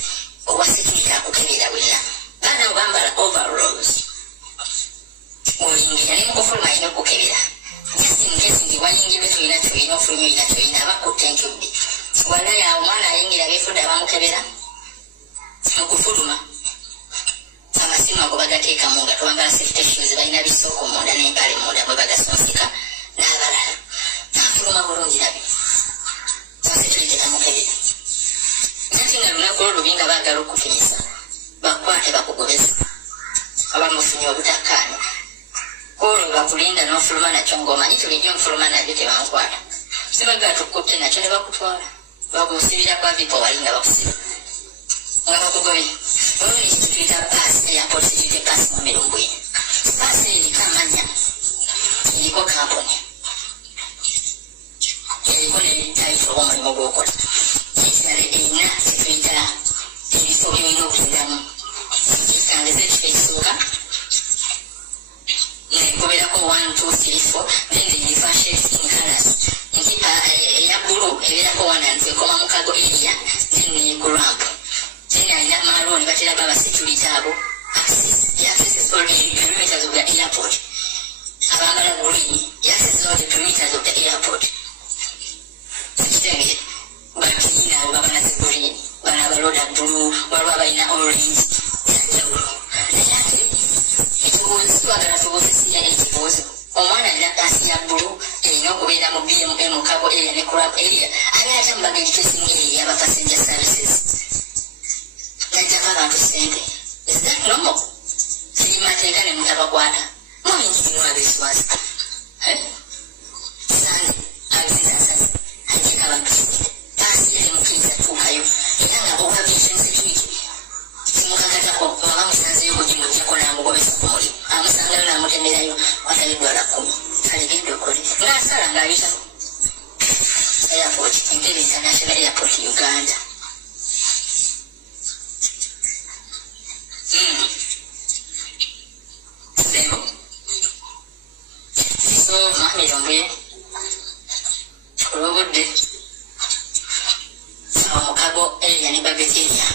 owa security akukebera bwera baana bambala overalls oyingira ne mukufuluma alina okukebera just in case nti wayingirwe tulina tulina ofuluma olina tulina abakutte enkubbi wala yawe omwana ayingira beefudde abamukebera okufuluma amasimu ago bagateekamu nga tobambala safety shoes balina bisooka munda n'empale munda bwe bagasonseka n'abalala afuluma bulungi nabi security kamukebera nati nga lunaku olubi nga baagala okufinyisa bakwate bakugobeza abamufunye obutakkaanya olwo bakulinda n'ofuluma nakyo ng'omanyi tulijjo nfuluma nabyo tebankwata sibagaa tukutte nakyo ne bakutwala bagusibira kwa vipo wali nga bakusiba nga bakugobye olwo ekintu tuyita paasi airport security paasi mu Lumbuye paasi eriko amanya eriko kampuni okukola ekirala erina kyetuyita ebifo byolina okuziramu ekisangaza ekifo ekisooka negoberako 1 2 3 4 then the differentiate in colors nkipa eya bbulu ebeerako 1 and 2 ekoma mu kago area then neekuramp then alina maroon batera baba security abo access the access is all the perimeters of the airport abambala green the access is all the perimeters of the airport kitenge batina babana green bana baloda blue waliwo abalina orange yanjawulo naye ekibuuzo twagala tubuuzisinya ekibuuzo omwana alina pasi ya bbulu erina okubeera mu bmm kago area ne club area abeera ate mu bagage tracing area aba passenger services najjako abantu sente is that normal kiri mateeka ne mutabakwata muyingimu abeswaza sande abisasasa ajjeko abantu sente pasi eri mukiriza tuukayo era nga obabation security kimukakatako baba musanzeyo kugimujjako namugobesa ku mulimu amusangayo namutemerayo watayidwala kumi kale genda okole ngaasala ngaabitako airport Entebbe international airport Uganda so mami Lumbuye olwobudde sawa mukago area ne bagage area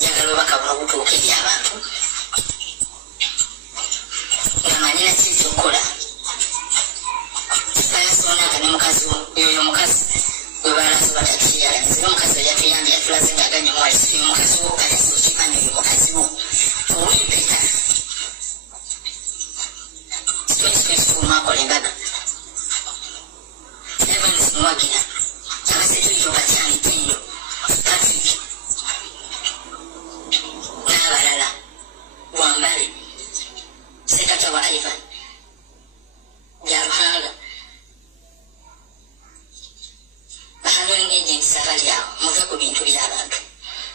njagala obubaka buno butuuka eri abantu nga manyina kiri okukola bayasonanga ne mukazi oyo omukazi gwe balazo batakiyala nzira omukazi oyo yatuyambye atulaze ng'aganya omwalisi omukazi wo kalesi okimanyi oyo mukazi wo owimpeta makola embaga Evans Mwagira abasekirito Batyani Tindo Patrick n'abalala Wambale sekata wa Ivan Jaruhanga bahalonga agents abali awo muve ku bintu by'abantu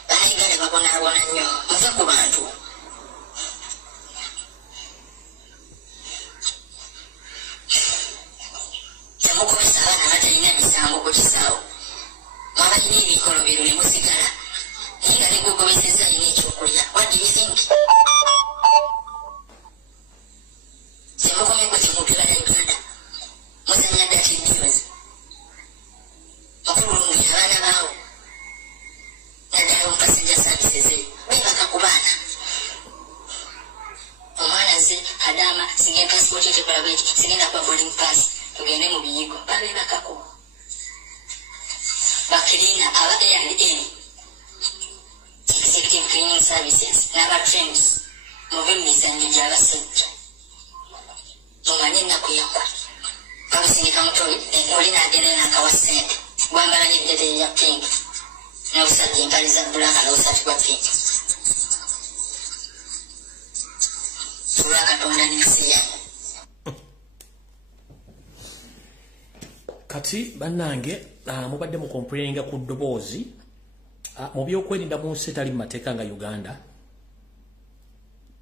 banayigale babonaabona nnyo muve ku bantu mukubisa abaana batalina misango ku kisaawo mwabalina ebikolobero ne musigala naye nga negogobeseza alina ekyokulya what do you think semukomeko kyemutulala Uganda muzanya dati deals okulungira abaana baawo naddala mu passenger services bebaka ku baana omwana nze Kadama singa passport etekola bweki sigenda kuba boarding pass tugende mu biyigo babebakako bakirina aba A&M executive cleaning services n'abatrends muve mu mizanyo gy'abasajja omanye ennaku yakwa babusindika mutoyi oli n'agenda n'akawa ssente gwambala n'ebidede ya pink n'obusajja empale za bulaka n'obusati bwa pink tulwa Katonda n'ensi yange kati bannange mubadde mu complaininga ku ddoboozi mu byokwerinda mu nsi etali mu mateeka nga Uganda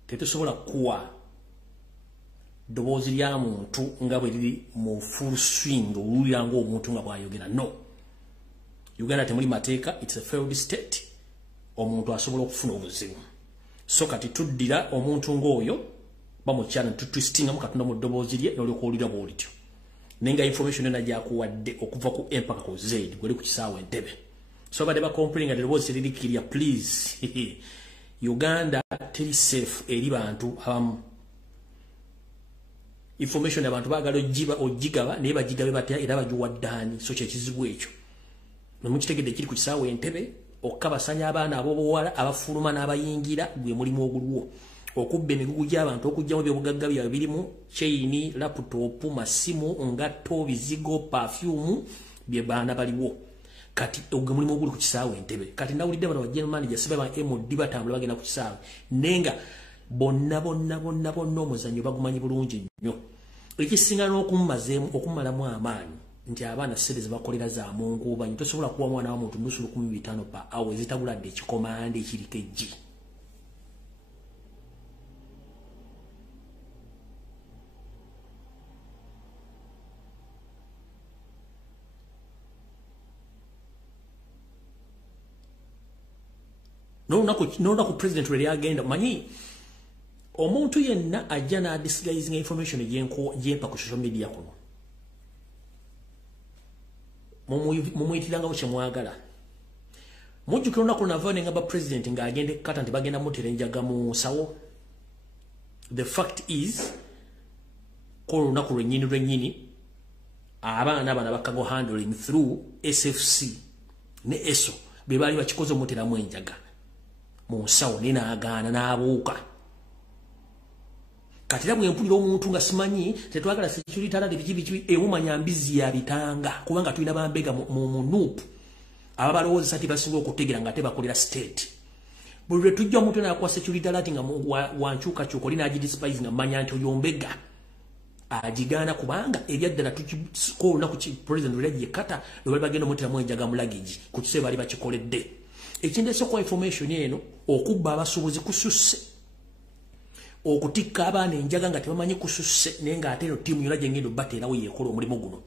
tetusobola kuwa ddoboozi lya muntu nga bwe liri mu full swing oluwulira ng'omuntu nga bw'ayogera no Uganda temuli mateeka it's a failed state omuntu asobola okufuna obuzibu so kati tuddira omuntu ng'oyo bamukyana tutwistingamu katonda mu ddoboozi lye n'olyoka owulira bw'olityo nenga information ena gyakuwadde okuva ku empaka ku Z gwali ku kisaawe Entebbe so badde bacomplaining nga ddoboozi teriri please Uganda teri safe eri bantu abamu information abantu baagala ogigaba naye bagigabe batya era bagiwa ddaani so kyekizibu ekyo nomukitegedde kiri ku kisaawe Entebbe okukabasanya abaana ab'obuwala abafuluma n'abayingira gwe mulimu ogulwo okubba emigugu gy'abantu okugyamu byobugagga byabwe birimu chaini laptop masimu ngatto bizigo perfume bye baana baliwo kati ogwe mulimu oguli ku kisaawe Entebbe kati ndawulidde bano general manager sibe ba MD batambula bagenda ku kisaawe nenga bonna omuzannyo bagumanyi bulungi nnyo ekisinga n'okummazeemu okumalamu amaanyi nti abaana ssente ze bakolera za mungubanyi tosobola kuwa mwana wa muntu nusu 15 pa awo ezitaguladde ekikomande ekiriko eggi no ku president wali agenda manyi omuntu yenna ajja na disguising information yempa ku social media kuno mumuyitiranga kye mwagala mujjukira olunaku navone nga ba president nga agende kata nti bagenda mutera enjaga mu sawo. The fact is ko olunaku lwennyini abaana bakago handling through SFC ne ESO be bali bakikoze mutera mu enjaga mu sawo n'agaana n'abuuka. Kati labwe mpulira omuntu nga simanyi tetwagala security alade biki ewumanya mbizi ya bitanga kubanga tulina bambega mu nuupu ababalowooza sati basinga okutegera nga tebakolera state. Buli tujja omuntu n'akuwa security alade nga wanchuka kyoko lina agidespise nga manya nti oyombega agigaana kubanga ebyaddala tukiko olunaku president LUJJI kata lwe bali bagenda omuteramu enjaga mu luggage ku kiseera bali bakikoledde. Ekindeese kwa information eno okubba abasuubuzi kususse okutikka abaana enjaga nga tebamanyi kususse naye nga ate eno ttiimu yonna gye ngenda obbateerawo yeekola omulimu guno.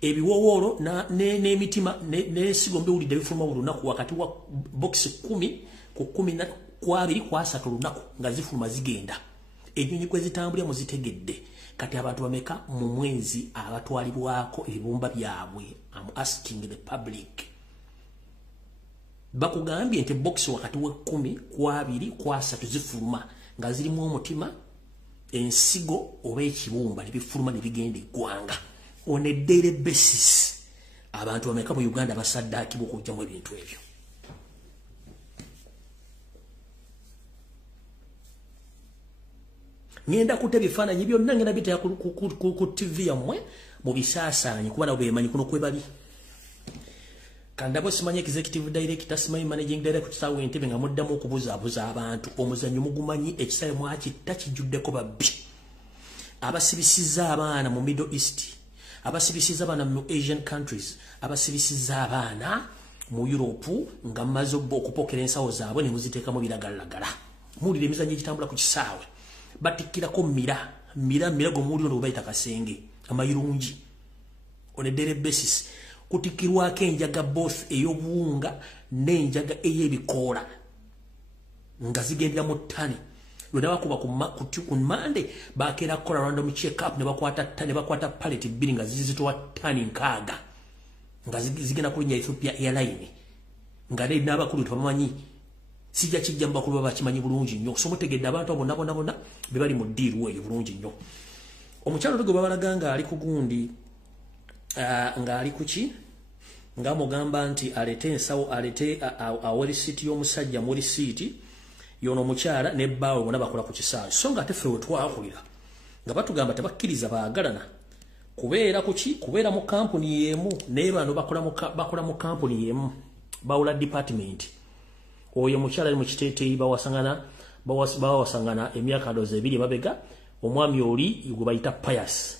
Ebiwowoolo n'emitima n'esigo mbiwulidde bifuluma buli lunaku wakati wa bokisi 10 ku 10 ku 2 ku 3 lunaku nga zifuluma zigenda. Ennyonyi kwe zitambulira muzitegedde. Kati abantu bameka mu mwezi abatwalibwako ebibumba byabwe. I'm asking the public. Bakugambye nti bokisi wakati wa 10 ku 2 ku 3 zifuluma nga zirimu omutima ensigo oba ekibumba nebifuluma nebigenda eggwanga. On a daily basis abantu bameka mu Uganda basaddaakibwa okujjamu ebintu ebyo. Ngenda kute bifaananyi byonna ngenda bitaya ku TV yammwe mu bisaasaanyi kuba nabo beemanyi kuno kwe bali. Kandabo simanyi executive director simanyi managing director kisawe Entebbe nga muddamu okubuzaabuza abantu omuzannyo mugumanyi ekisawe mwakitta kijjuddeko babbi. Abasibisiza abaana mu Middle East, abasibisiza abaana mu Asian countries, abasibisiza abaana mu Europe nga mmaze okupokera ensawo zaabwe ne muziteekamu biragalalagala. Muwulira emizannyo egitambula ku kisaawe batikkirako mira gomuwuliro ne bayita kasenge amayirungi on a daily basis. Kutikirwako enjaga both ey'obuwunga n'enjaga ey'ebikoola nga zigendera mu ttani. Lwena bakuba ku Monday bakeera kukola random check up ne bakwata pallet 2 nga zizitowa ttani 6 nga zigenda kulinnya Ethiopia Airline nga n'abakulu tebamanyi sijja kijja mbakulu baba kimanyi bulungi nnyo. So mutegedde abantu abo bonna be bali mu ddiiru eyo bulungi nnyo. Omukyalo lugo babalaga nga ali ku gundi nga ali kuki nga mugamba nti alete ensawo alete awali siti y'omusajja muri siti yono mukyala ne baawe bonna bakola ku kisaawe. So nga teffe we twakulira nga batugamba tebakkiriza baagalana kubeera kuki kubeera mu kampuni y'emu naye bano bakola mu kampuni y'emu bawula department. Oyo mukyala ali mu kiteeteeyi bawasangana emyaka 2 mabega. Omwami oli gwe bayita Pius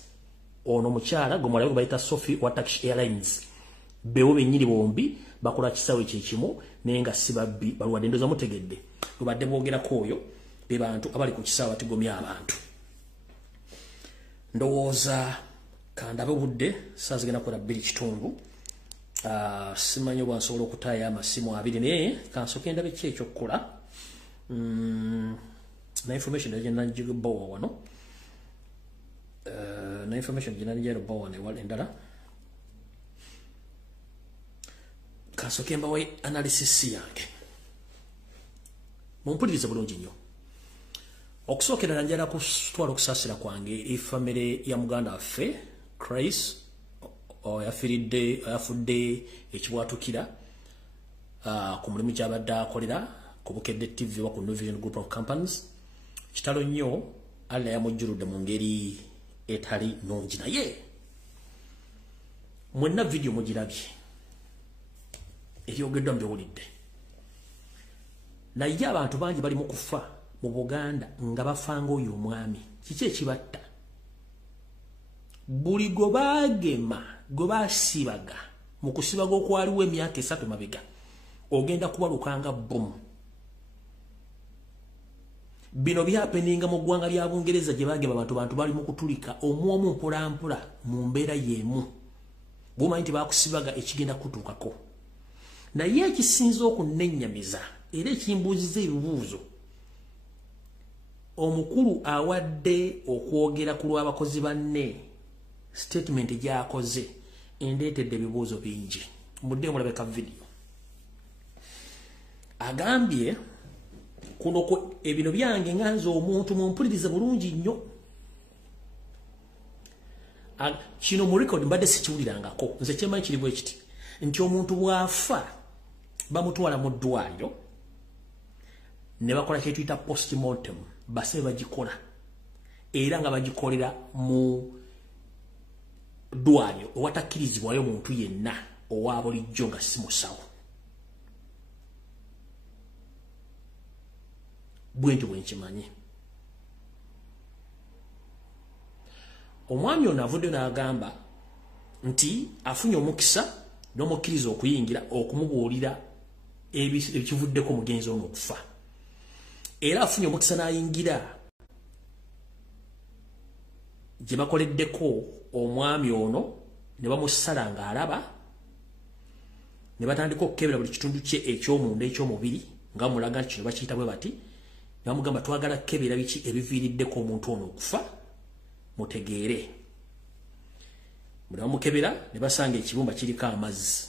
ono mukyala gwe mwalabe bayita Sophie wa Turkish Airlines bewo bennyini bombi bakola kisaawe kyekimu naye nga si babbi balwadde ndoza mutegedde lubadde boogerako oyo be bantu abali ku kisaawe batigomya abantu. Ndowooza kandabe budde saazigenda kukola 2 kitundu. Simanyi oba nsobola okutaaya amasimu 2 naye kansoke ndabe ki ekyokukola. Na information agenda njibawa wano. Na information agenda njibawa wano ewala endala. Kansoke mbawe analysis yange. Mumpulirize bulungi nnyo. Okusookera njala kutwala okusaasira kwange family ya muganda waffe Christ yafudde ekibwatukira ku mulimu gy'abadde akolera ku Bukedde TV wa ku New Vision Group of Companies. Kitalo nnyo alla yamujjuludde mu ngeri etali nnungi naye mwenna video mugirabye eryogeddwa mbyowulidde. Naye abantu bangi bali mu kufa mu Buganda nga bafanga oyo omwami. Kiki ekibatta? Buli gwe baagema gwe baasibaga mu kusibaga okwaliwo emyaka 3 mabega ogenda kubalukanga bomu. Bino byapeninga mu ggwanga lya Bungereza gye baagema abantu bali mu kutulika omwomu mpolampola mu mbeera y'emu. Bumanyi nti baakusibaga ekigenda kutuukako. Naye ekisinza okunennyamiza era ekimbuuziza ebibuuzo omukulu awadde okwogera ku lw'abakozi banne statement gy'akoze endeetedde ebibuuzo bingi mudde mulabeka video agambye kuno ebino byange nganze omuntu mumpulirize bulungi nnyo kino mu record mbadde sikiwulirangako nze kyemanyi kiri bwe kiti nti omuntu bw'afa bamutwala mu ddwaliro ne bakola kye tuyita postmortem basabe bagikola era nga bagikolera mu ddwaliro owatakkirizibwayo muntu yenna owa bulijjo nga si musawo bwentyo bwenkimanyi omwami ono avudde n'agamba nti afunye omukisa n'omukkiriza okuyingira okumubuulira ekivuddeko mugenzi ono okufa era afunye omukisa n'ayingira gye bakoleddeko omwami ono ne bamusala ng'alaba ne batandika okukebera buli kitundu kye eky'omunda eky'omubiri nga mulaga nti kino bakiyita bwe bati ne bamugamba twagala kukebera biki ebiviiriddeko omuntu ono okufa mutegeere bwe bamukebera ne basanga ekibumba kiriko amazzi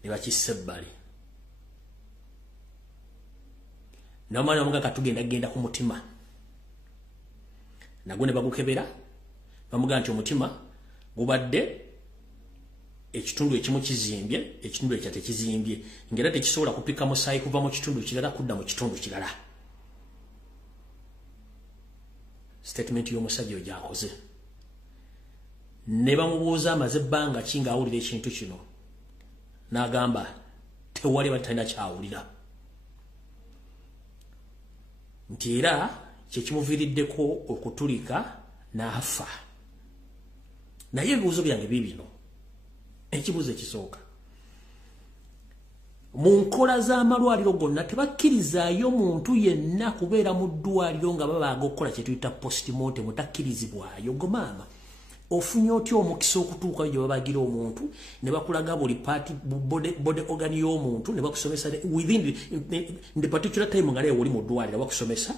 ne bakissa ebbali n'omwana bamugamba katugenda ku mutima nagwo ne bagukebera bamugamba nti omutima gubadde ekitundu ekimu kizimbye ekitundu ekya tekizimbye ngera tekisobola kupika musaayi kuva mu kitundu kirala kudda mu kitundu kirala statement y'omusajja oyo gy'akoze ne bamubuuza amaze ebbanga ki ng'awulira ekintu kino n'agamba tewali batalina kyawulira nti era kyekimuviiriddeko okutulika n'afa naye ebibuuzo byange biibino ekibuuzo ekisooka mu nkola z'amalwaliro gonna tebakkirizaayo muntu yenna kubeera mu ddwaliro nga babaaga okukola kye tuyita postmortem takkirizibwayo gwe maama ofunye otya omukisa okutuukayo gye babagira omuntu ne bakulaga buli party body organ y'omuntu ne bakusomesa within the particular time nga leero oli mu ddwaliro bakusomesa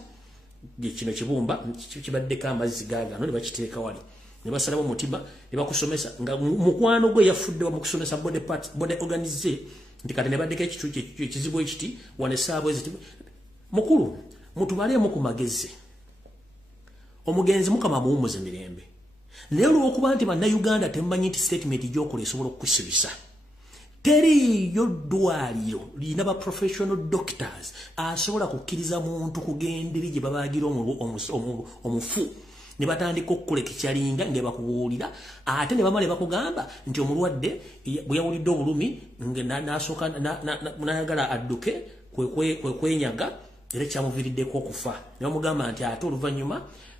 kino kibumba kibaddeko amazzi gaagano ne bakiteeka wali ne basalawo omutima ne bakusomesa nga mukwano gwe yafudde bamukusomesa body organize nti kati ne baddeko ekizibu ekiti wane essaawa eziti mukulu mutubalemu ku magezi omugenzi mukama muwummuze mirembe naye olw'okuba nti bannayuganda temumanyi nti statement gy'okola esobola okukusibisa teriyo ddwaliro lirina ba professional doctors asobola kukkiriza muntu kugenderi gye babaagira omufu ne batandika okukoleka ekyalinga nga bakubuulira ate ne bamala bakugamba nti omulwadde bwe yawulidde obulumi n'asooka n'ayagala adduke kwenyaga era kyamuviiriddeko okufa ne bamugamba nti ate oluvannyuma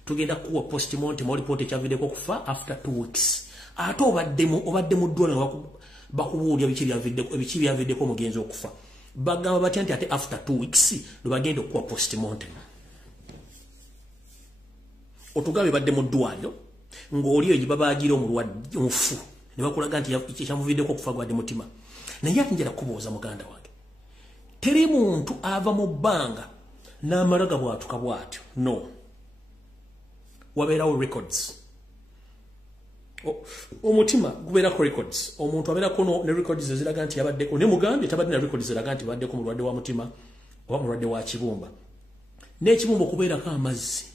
tugenda kuwa postmortem report ekyaviiriddeko okufa after 2 weeks ate obadde mu ddwaliro bakubuulya biki byaviiriddeko omugenzi okufa bagamba batya nti ate after 2 weeks lwe bagenda okuwa postmortem otugambe badde mu ddwaliro ng'oli eyo gye babaagira omulwadde omufu ne bakulaga nti ekyamuviiriddeko okufa gwadde mutima naye ate njala kubuuza muganda wange teri muntu ava mu bbanga n'amalaga bwatuka bw'atyo no wabeerawo records omutima gubeerako records omuntu abeerako ne records eziraga nti yabaddeko ne mugambye tabadde na records eziraga nti baddeko mulwadde wa mutima oba mulwadde wa kibumba n'ekibumba okubeerako amazzi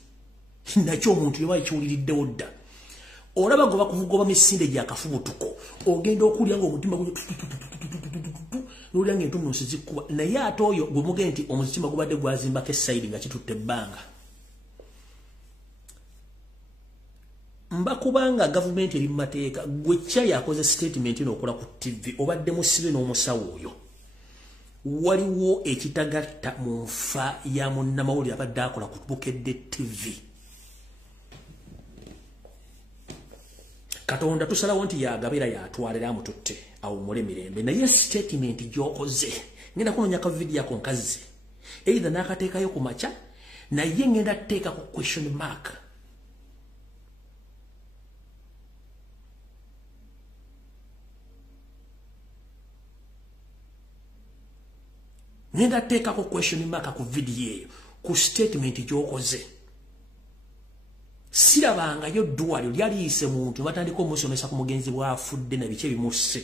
nakyo omuntu yeba ekiwuliriddewo dda olaba gwe bakuvugoba misinde gyakafubutuko ogenda okulya ng'omutima n'olya ng'entunnunsi zikkuba naye ate oyo gwe mugee nti omutima gubadde gwazimbako essayidi nga kitutte ebbanga mbakubanga gavumenti eri mu mateeka gwe kya yakoze statement n'okola ku TV obadde musibe n'omusawo oyo waliwo ekitagatta mu nfa ya munnamawulire abadde akola ku Bukedde TV Katonda tusalawo nti yagabira yatwalira amututte awumule mirembe naye statement gy'okoze ngenda kunoonya ka video yako nkazi either n'akateekayo ku makya naye ngenda teeka ku question mark Nenda teka ko question mark ku video eyo ku statement gyokoze. Sirabanga yo duwali lyali ise muntu batandika omusomesa ku mugenzi bwa afudde na biche bimusse.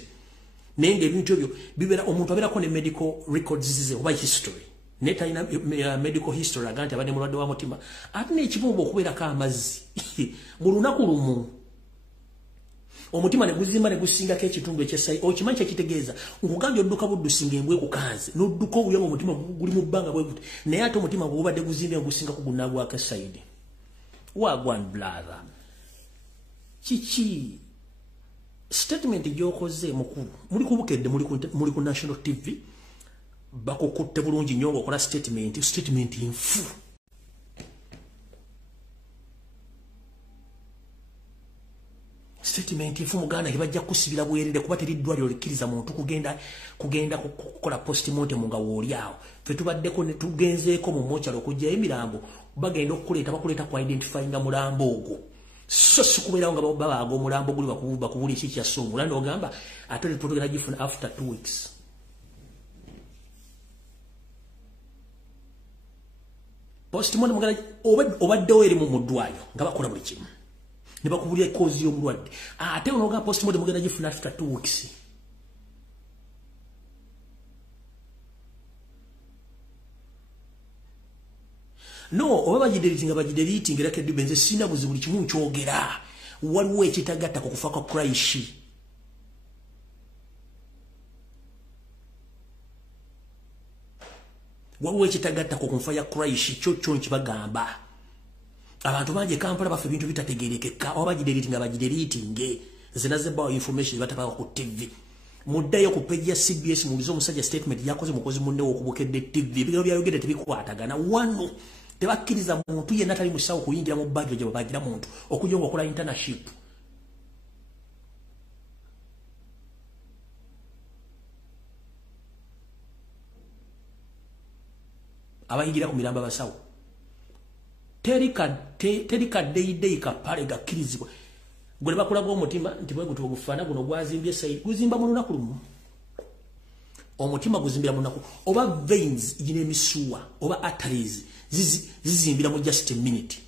Nenge ebintu ebyo bibera omuntu aberako ne medical records zize oba history. Neta ina medical history agante abane mulwadde wa mutima. Atune ekibumbo okubeera ka amazzi. Mu lunaku lumu omutima ne guzimba ne gusinga ke kitundu ekyesai okimanyi ekitegeeza nkugambye odduka buddusinga embwe ku kanze n'odduka obuyama omutima guli mu bbanga bwe buti naye ate omutima gubadde guzimba gusinga ku gunaagwa akasaidi. Wagwan brother. Chichi statement gyokoze mukulu muli kubukedde muli ku national TV bakukutte bulungi nnyo okola statement infu. Statement infu muganda kibajja kusibira bwerere kuba teriddwaliro likkiriza muntu kugenda kukola postmortem nga woolyawo. Fe tubaddeko ne tugenzeeko mu mochalo okujja emirambo bagenda bakuleeta ku identifying mulambo ogwo. So sikubeerawo nga babaaga omulambo guli bakubuli ki kyassa omulanda ogamba ate tetugenda gifuna after 2 weeks. Postmortem muganda obaddewo eri mu muddwayo nga bakola buli kimu. Ne bakubulya cause y'omulwadde. Ate onoga postmortem mugenda gifuna after 2 weeks. No, oba bagideliting era kedde benze sina buzibu buli kimu nkyogera. Waliwo ekitagatta ku kufa kwa Christ. Waliwo ekitagatta ku kufa ya Christ kyo nkibagamba. Abantu banje Kampala bafe bintu bitategerekeka oba bagideliting zina zebbawo information batapaka ku TV. Muddayo ku page ya CBS mulizo omusajja statement yakoze mukozi munne okubukedde TV. Ebigero byayogedde tebikwatagana wano. Tebakkiriza muntu yenna tali musawo kuyingira mu budget gye babagira muntu okujonga okola internship. Abayingira ku miramba basawo. Terika deidei kapale gakkirizibwa. Gwe bakulaga omutima nti bwe gutuba gufana guno gwazimbye sayi guzimba mu lunaku lumu. Omutima guzimbira mu lunaku oba veins ine emisuwa oba arteries zizimbira mu just a minute.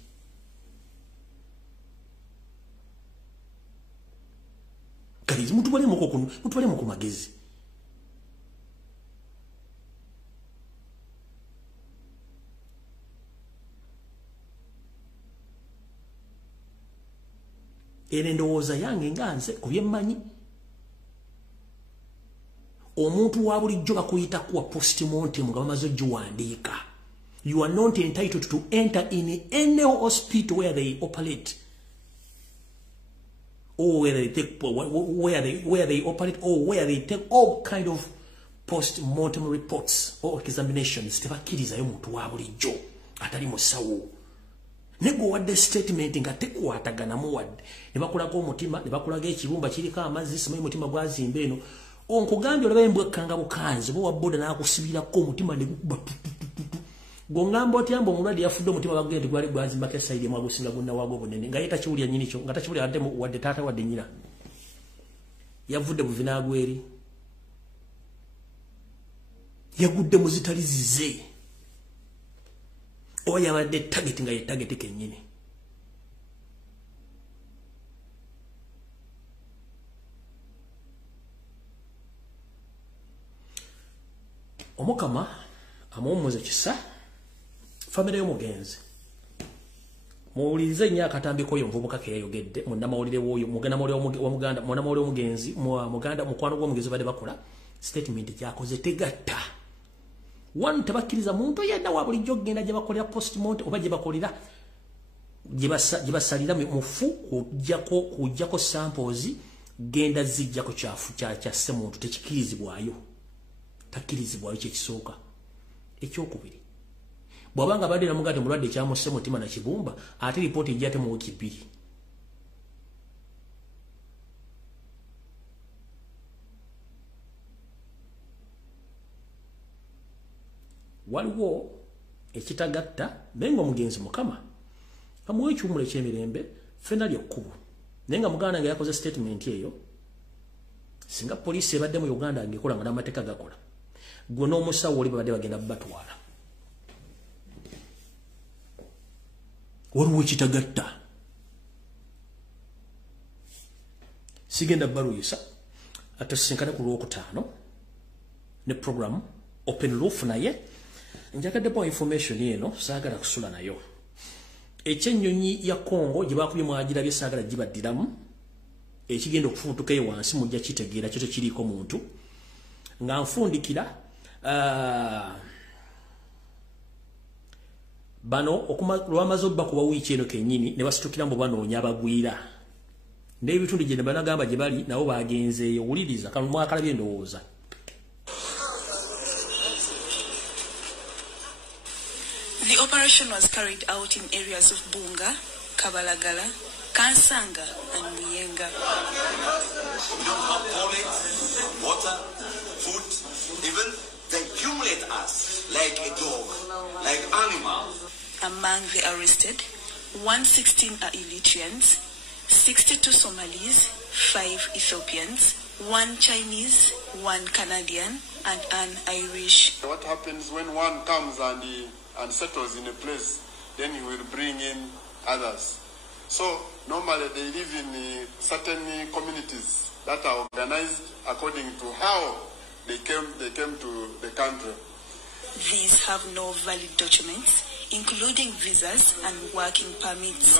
Kalizi mutubale mu magezi. Ene ndowooza yange nganze kubyemmanyi. Omuntu wa bulijjo bakuyita kuwa postmortem nga bamaze ogiwandiika. You are not entitled to enter in any hospital where they operate. Or where they operate or where they take all kind of post-mortem reports or examinations. Tebakkirizayo muntu wa bulijjo atali musawo. Nego wadde statement nga tekwatagana mu wadde. Ne bakulaga omutima, ne bakulaga ekibumba kiriko amazzi simanyi mutima gwazimba eno. Onkugambye olaba embwekanga bukanzi bo wabboda n'akusibirako omutima ne gukuba. Gongamba otyamba omulwadde yafudde omutima bagende gwali gwazimba ke side mwa gusinga gunna wago bunene nga yeta kiwulya nyini kyo nga takiwulya wadde taata wadde nyina. Yavudde buvinagweri. Yagudde muzitali zize. Oba yabadde target nga ye target kennyini. Omukama amuwummuza kisa famire y'omugenzi. Muwulirize nnyo akatambiko oyo omuvubuka ke yayogedde munnamawulire w'oyo munnamawulire w'omugenzi mukwano gw'omugenzi badde bakola statement gyakoze tegatta. One tebakkiriza muntu yenna wa bulijjo genda gye bakolera postmortem oba gye bakolera gye basalira mufu kujjako samples genda zijjako kyafu kya muntu tekikkirizibwayo. Takkirizibwayo kyekisooka. Ekyokubiri bw'abanga badde namugate mulwadde kyamusse mutima na kibumba ate ripooti ejjate mu wiiki 2. Waliwo ekitagatta naye nga omugenzi mukama amuwa ekiwumulo ekyemirembe ffenna lyokkubo naye nga muganda nga yakoze statement eyo singa poliisi ebadde mu Uganda ng'ekola nga n'amateeka gakola gwe n'omusawo oli babadde bagenda batwala waliwo ekitagatta sigenda baluyisa atasinkana ku Lwokutaano ne program open roof naye njagaddepo information eno saagala kusula nayo ekyennyonyi ya Congo gye bakubye mwagirabye saagala gibaddiramu ekigenda okufuutuka eyo wansi mujja kitegeera kyo tekiriiko muntu nga nfundikira bano lwamaze obbakuba wiiki eno kennyini ne basitukira mu banoonya abagwira n'ebitundu gye ne banagamba gye bali nabo bagenzeeyo wuliriza kano mwakalabye endowooza. The operation was carried out in areas of Bunga, Kabalagala, Kansanga, and Muyenga. We don't have toilets, water, food, even they accumulate us like a dog, like animals. Among the arrested, 116 are Eritreans, 62 Somalis, 5 Ethiopians, 1 Chinese, 1 Canadian, and an Irish. What happens when one comes and settles in a place, then he will bring in others. So normally they live in certain communities that are organized according to how they came to the country. These have no valid documents, including visas and working permits.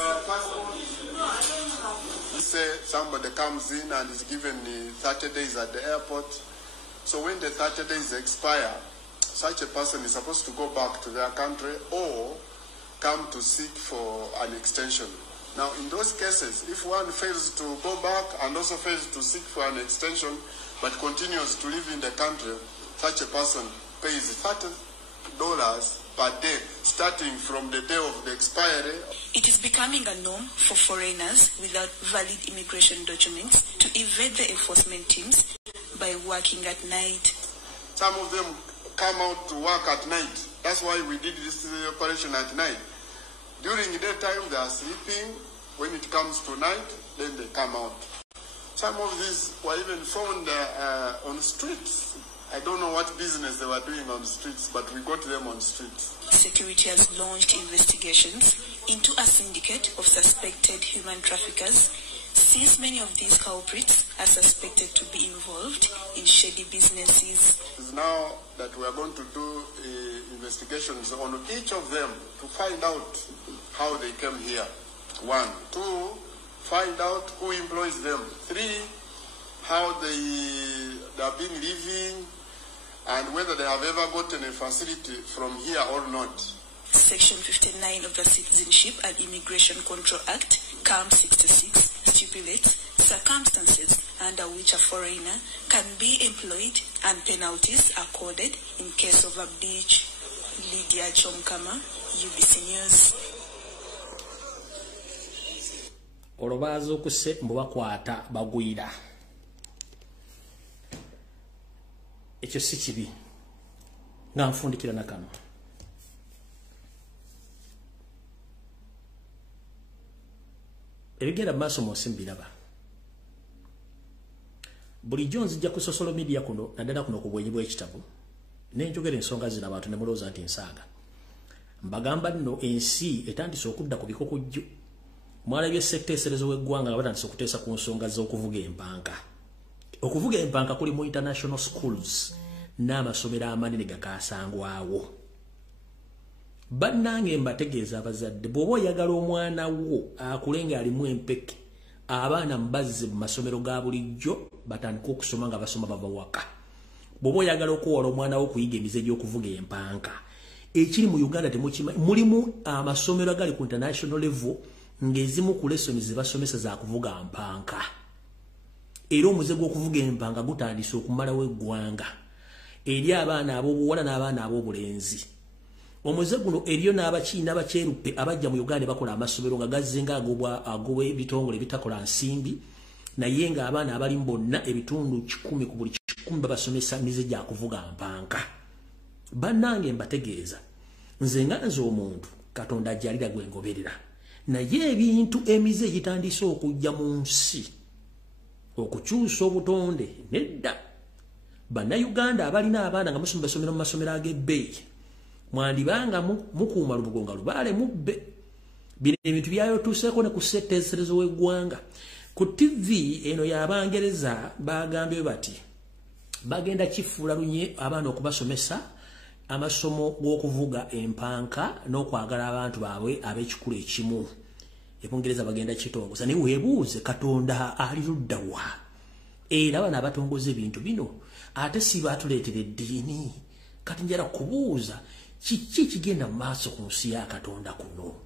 Say somebody comes in and is given 30 days at the airport. So when the 30 days expire, such a person is supposed to go back to their country or come to seek for an extension. Now, in those cases, if one fails to go back and also fails to seek for an extension, but continues to live in the country, such a person pays $30 per day, starting from the day of the expiry. It is becoming a norm for foreigners without valid immigration documents to evade the enforcement teams by working at night. Some of them come out to work at night. That's why we did this operation at night. During the daytime, they are sleeping. When it comes to night, then they come out. Some of these were even found on streets. I don't know what business they were doing on the streets, but we got them on streets. Security has launched investigations into a syndicate of suspected human traffickers, since many of these culprits are suspected to be involved in shady businesses. Now that we are going to do investigations on each of them to find out how they came here. 1, 2, find out who employs them. 3, how they have been living and whether they have ever gotten a facility from here or not. Section 59 of the Citizenship and Immigration Control Act, CAM 66, stipulates circumstances under which a foreigner can be employed and penalties accorded in case of a breach. Lydia Chomkama, UBC News. Olobazo okuse mbubakwata bagwira. Ekyo si kibi. Nga nfundikira na kano. Ebigenda maaso mwose mbiraba. Bulijjo nzijja ku social media kuno naddala kuno ku bwenyi bw'ekitabo. Nenjogera ensonga zino abantu ne mulowooza nti nsaaga. Mbagamba nno ensi etandise okudda ku bikokojjo. Mwalabye sekta eserezo w'eggwanga nga batandise okuteesa ku nsonga z'okuvuga empanka. Okuvuga empanka kuli mu international schools n'amasomero amanene gakaasangwawo. Bannange mbategeeza abazadde bw'oba oyagala omwana wo akule ng'alimu empeke abaana mbazze mu masomero ga bulijjo batandika okusoma nga basoma bava waka. Bw'oba oyagala okuwola omwana wo okuyiga emize gy'okuvuga empanka ekiri mu Uganda temukimanyi mulimu amasomero agali ku international level ng'ezimu ku lessons ze basomesa za kuvuga mpanka. Era omuze gw'okuvuga empanka gutandise okumalawo eggwanga eri abaana ab'obuwala n'abaana ab'obulenzi. Omuze guno eriyo n'abakiina bakyeruppe abajja mu Uganda bakola amasomero nga gazzenga agobwa ebitongole ebitakola nsimbi naye ng'abaana abalimu bonna ebitundu 10 ku buli 10 babasomesa mize gya kuvuga mpanka. Bannange mbategeeza nze nga nze omuntu Katonda ajjalira gwe ngoberera naye ebintu emize gitandise okujja mu nsi okukyusa obutonde nedda Bannayuganda abalina abaana nga basomera mu masomero ag'ebbeeyi mwandibanga mukuuma lubugo nga lubaale mubbe. Bino ebintu byayotuuseeko ne ku ssetteeserezo w'eggwanga. Ku TV eno y'Abangereza bagambye bati bagenda kifuula lunye abaana okubasomesa amasomo g'okuvuga empanka n'okwagala abantu baabwe ab'ekikulu ekimu. Ebungereza bagenda kitongoza naye weebuuze Katonda ali ludda wa? Era bano abatongoza ebintu bino ate si baatuleetera eddiini. Kati njala kubuuza kiki kigenda mu maaso ku nsi ya Katonda kuno?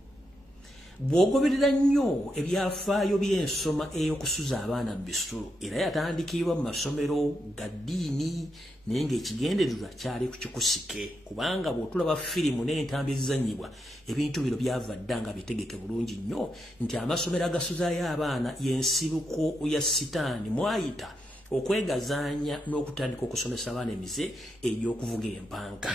Bw'ogoberera nnyo ebyafaayo by'ensoma ey'okusuza abaana mu bisolo era yatandikibwa mu masomero ga ddiini naye ng'ekigendererwa kyali ku kikusike kubanga bw'otulaba firimu n'entambi ezizannyibwa ebintu bino byava dda nga bitegeke bulungi nnyo nti amasomero agasuzaayo abaana y'ensibuko ya sitaani mwayita okwegazaanya n'okutandika okusomesa abaana emize egy'okuvuga empanka.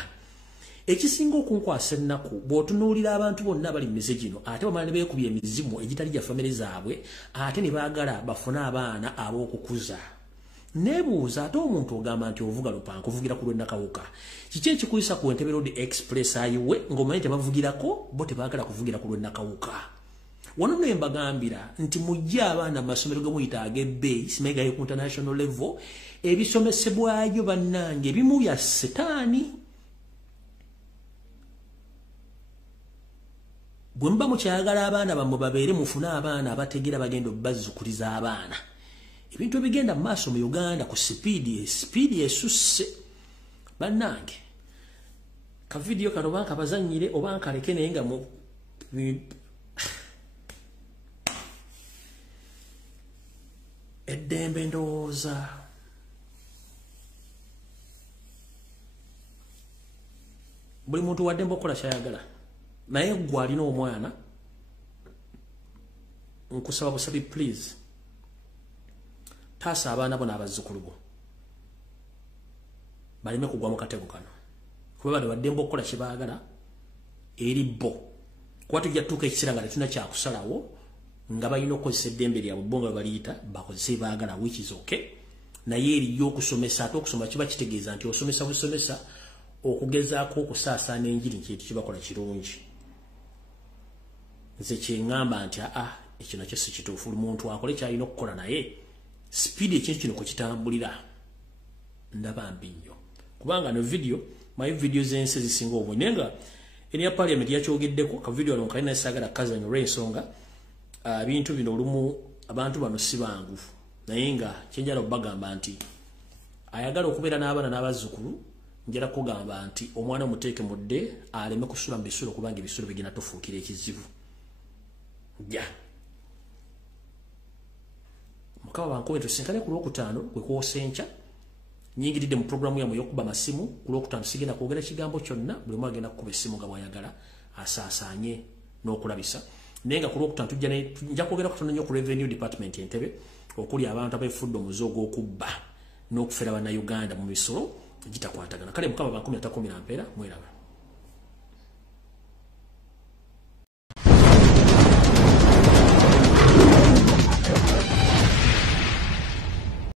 Ekisinga okunkwasa ennaku bw'otunuulira abantu bonna bali mu mize gino ate bamala ne beekubya emizimu egitali gya famire zaabwe ate ne baagala bafune abaana ab'okukuza. Neebuuza ate omuntu ogamba nti ovuga lupanka ovugira ku lw'ennakawuka. Kiki ekikuyisa ku Entebbe Road Express ayiwe ng'omanyi tebavugirako bo tebaagala kuvugira ku lw'ennakawuka? Wano ne mbagambira nti mujje abaana mu masomero ge muyita ag'ebbeeyi simegayo ku international level ebisomesebwayo bannange ebimu bya setaani. Bwe muba mukyagala abaana bammwe babeere mufune abaana abategeera bagenda obbazzukuliza abaana. Ebintu ebigenda mu maaso mu Uganda ku sipiidi esusse. Bannange, ka vidiyo kano oba nkabazannyire oba nkaleke naye nga mu eddembe ndowooza buli muntu waddembe okukola kyayagala. Naye gwe alina omwana nkusaba busabi please taasa abaana bo n'abazzukulu bo baleme kugwa mu katego kano kuba bano baddembe okukola kye baagala eri bo kuba tujja tutuuka ekiseera nga tetulina kyakusalawo nga balina okukozesa eddembe lyabwe bo nga baliyita bakozese baagala which is okay. Naye eriyo okusomesa ate okusoma kiba kitegeeza nti osomesa busomesa okugezaako okusaasaana enjiri nkintu kibakola kirungi. Nze kyeŋŋamba nti ekyo nakyo si kituufu omuntu akole kyalina okukola naye sipiidi ekintu kino kukitambulira ndaba mbi nnyo kubanga no video mayi video z'ensi ezisinga obungi naye nga eniya parliament yakyogeddeko ka video ano kalina saagala kazanyo olw'ensonga ebintu bino olumu abantu bano si bangu naye nga kyenjala okubagamba nti ayagala okubeera n'abaana n'abazzukulu njala kugamba nti omwana muteeke mudde aleme kusula mu bisulo kubanga ebisulo bigenda tofuukira ekizibu. Mukama bankowe tusinkane ku Lwokutaano kwe kwosa enkya nyingiridde mu programu yammwe y'okuba amasimu ku Lwokutaano sigenda kwogera kigambo kyonna buli omu agenda kukuba essimu nga bw'ayagala asaasaanye n'okulabisa naye nga ku Lwokutaano nja kwogera kutono nnyo ku Revenue Department Entebbe okuli abantu abeefudde omuze ogw'okubba n'okufera bannayuganda mu misolo gitakwatagana. Kale Mukama bankomye atakumira mpeera mweraba.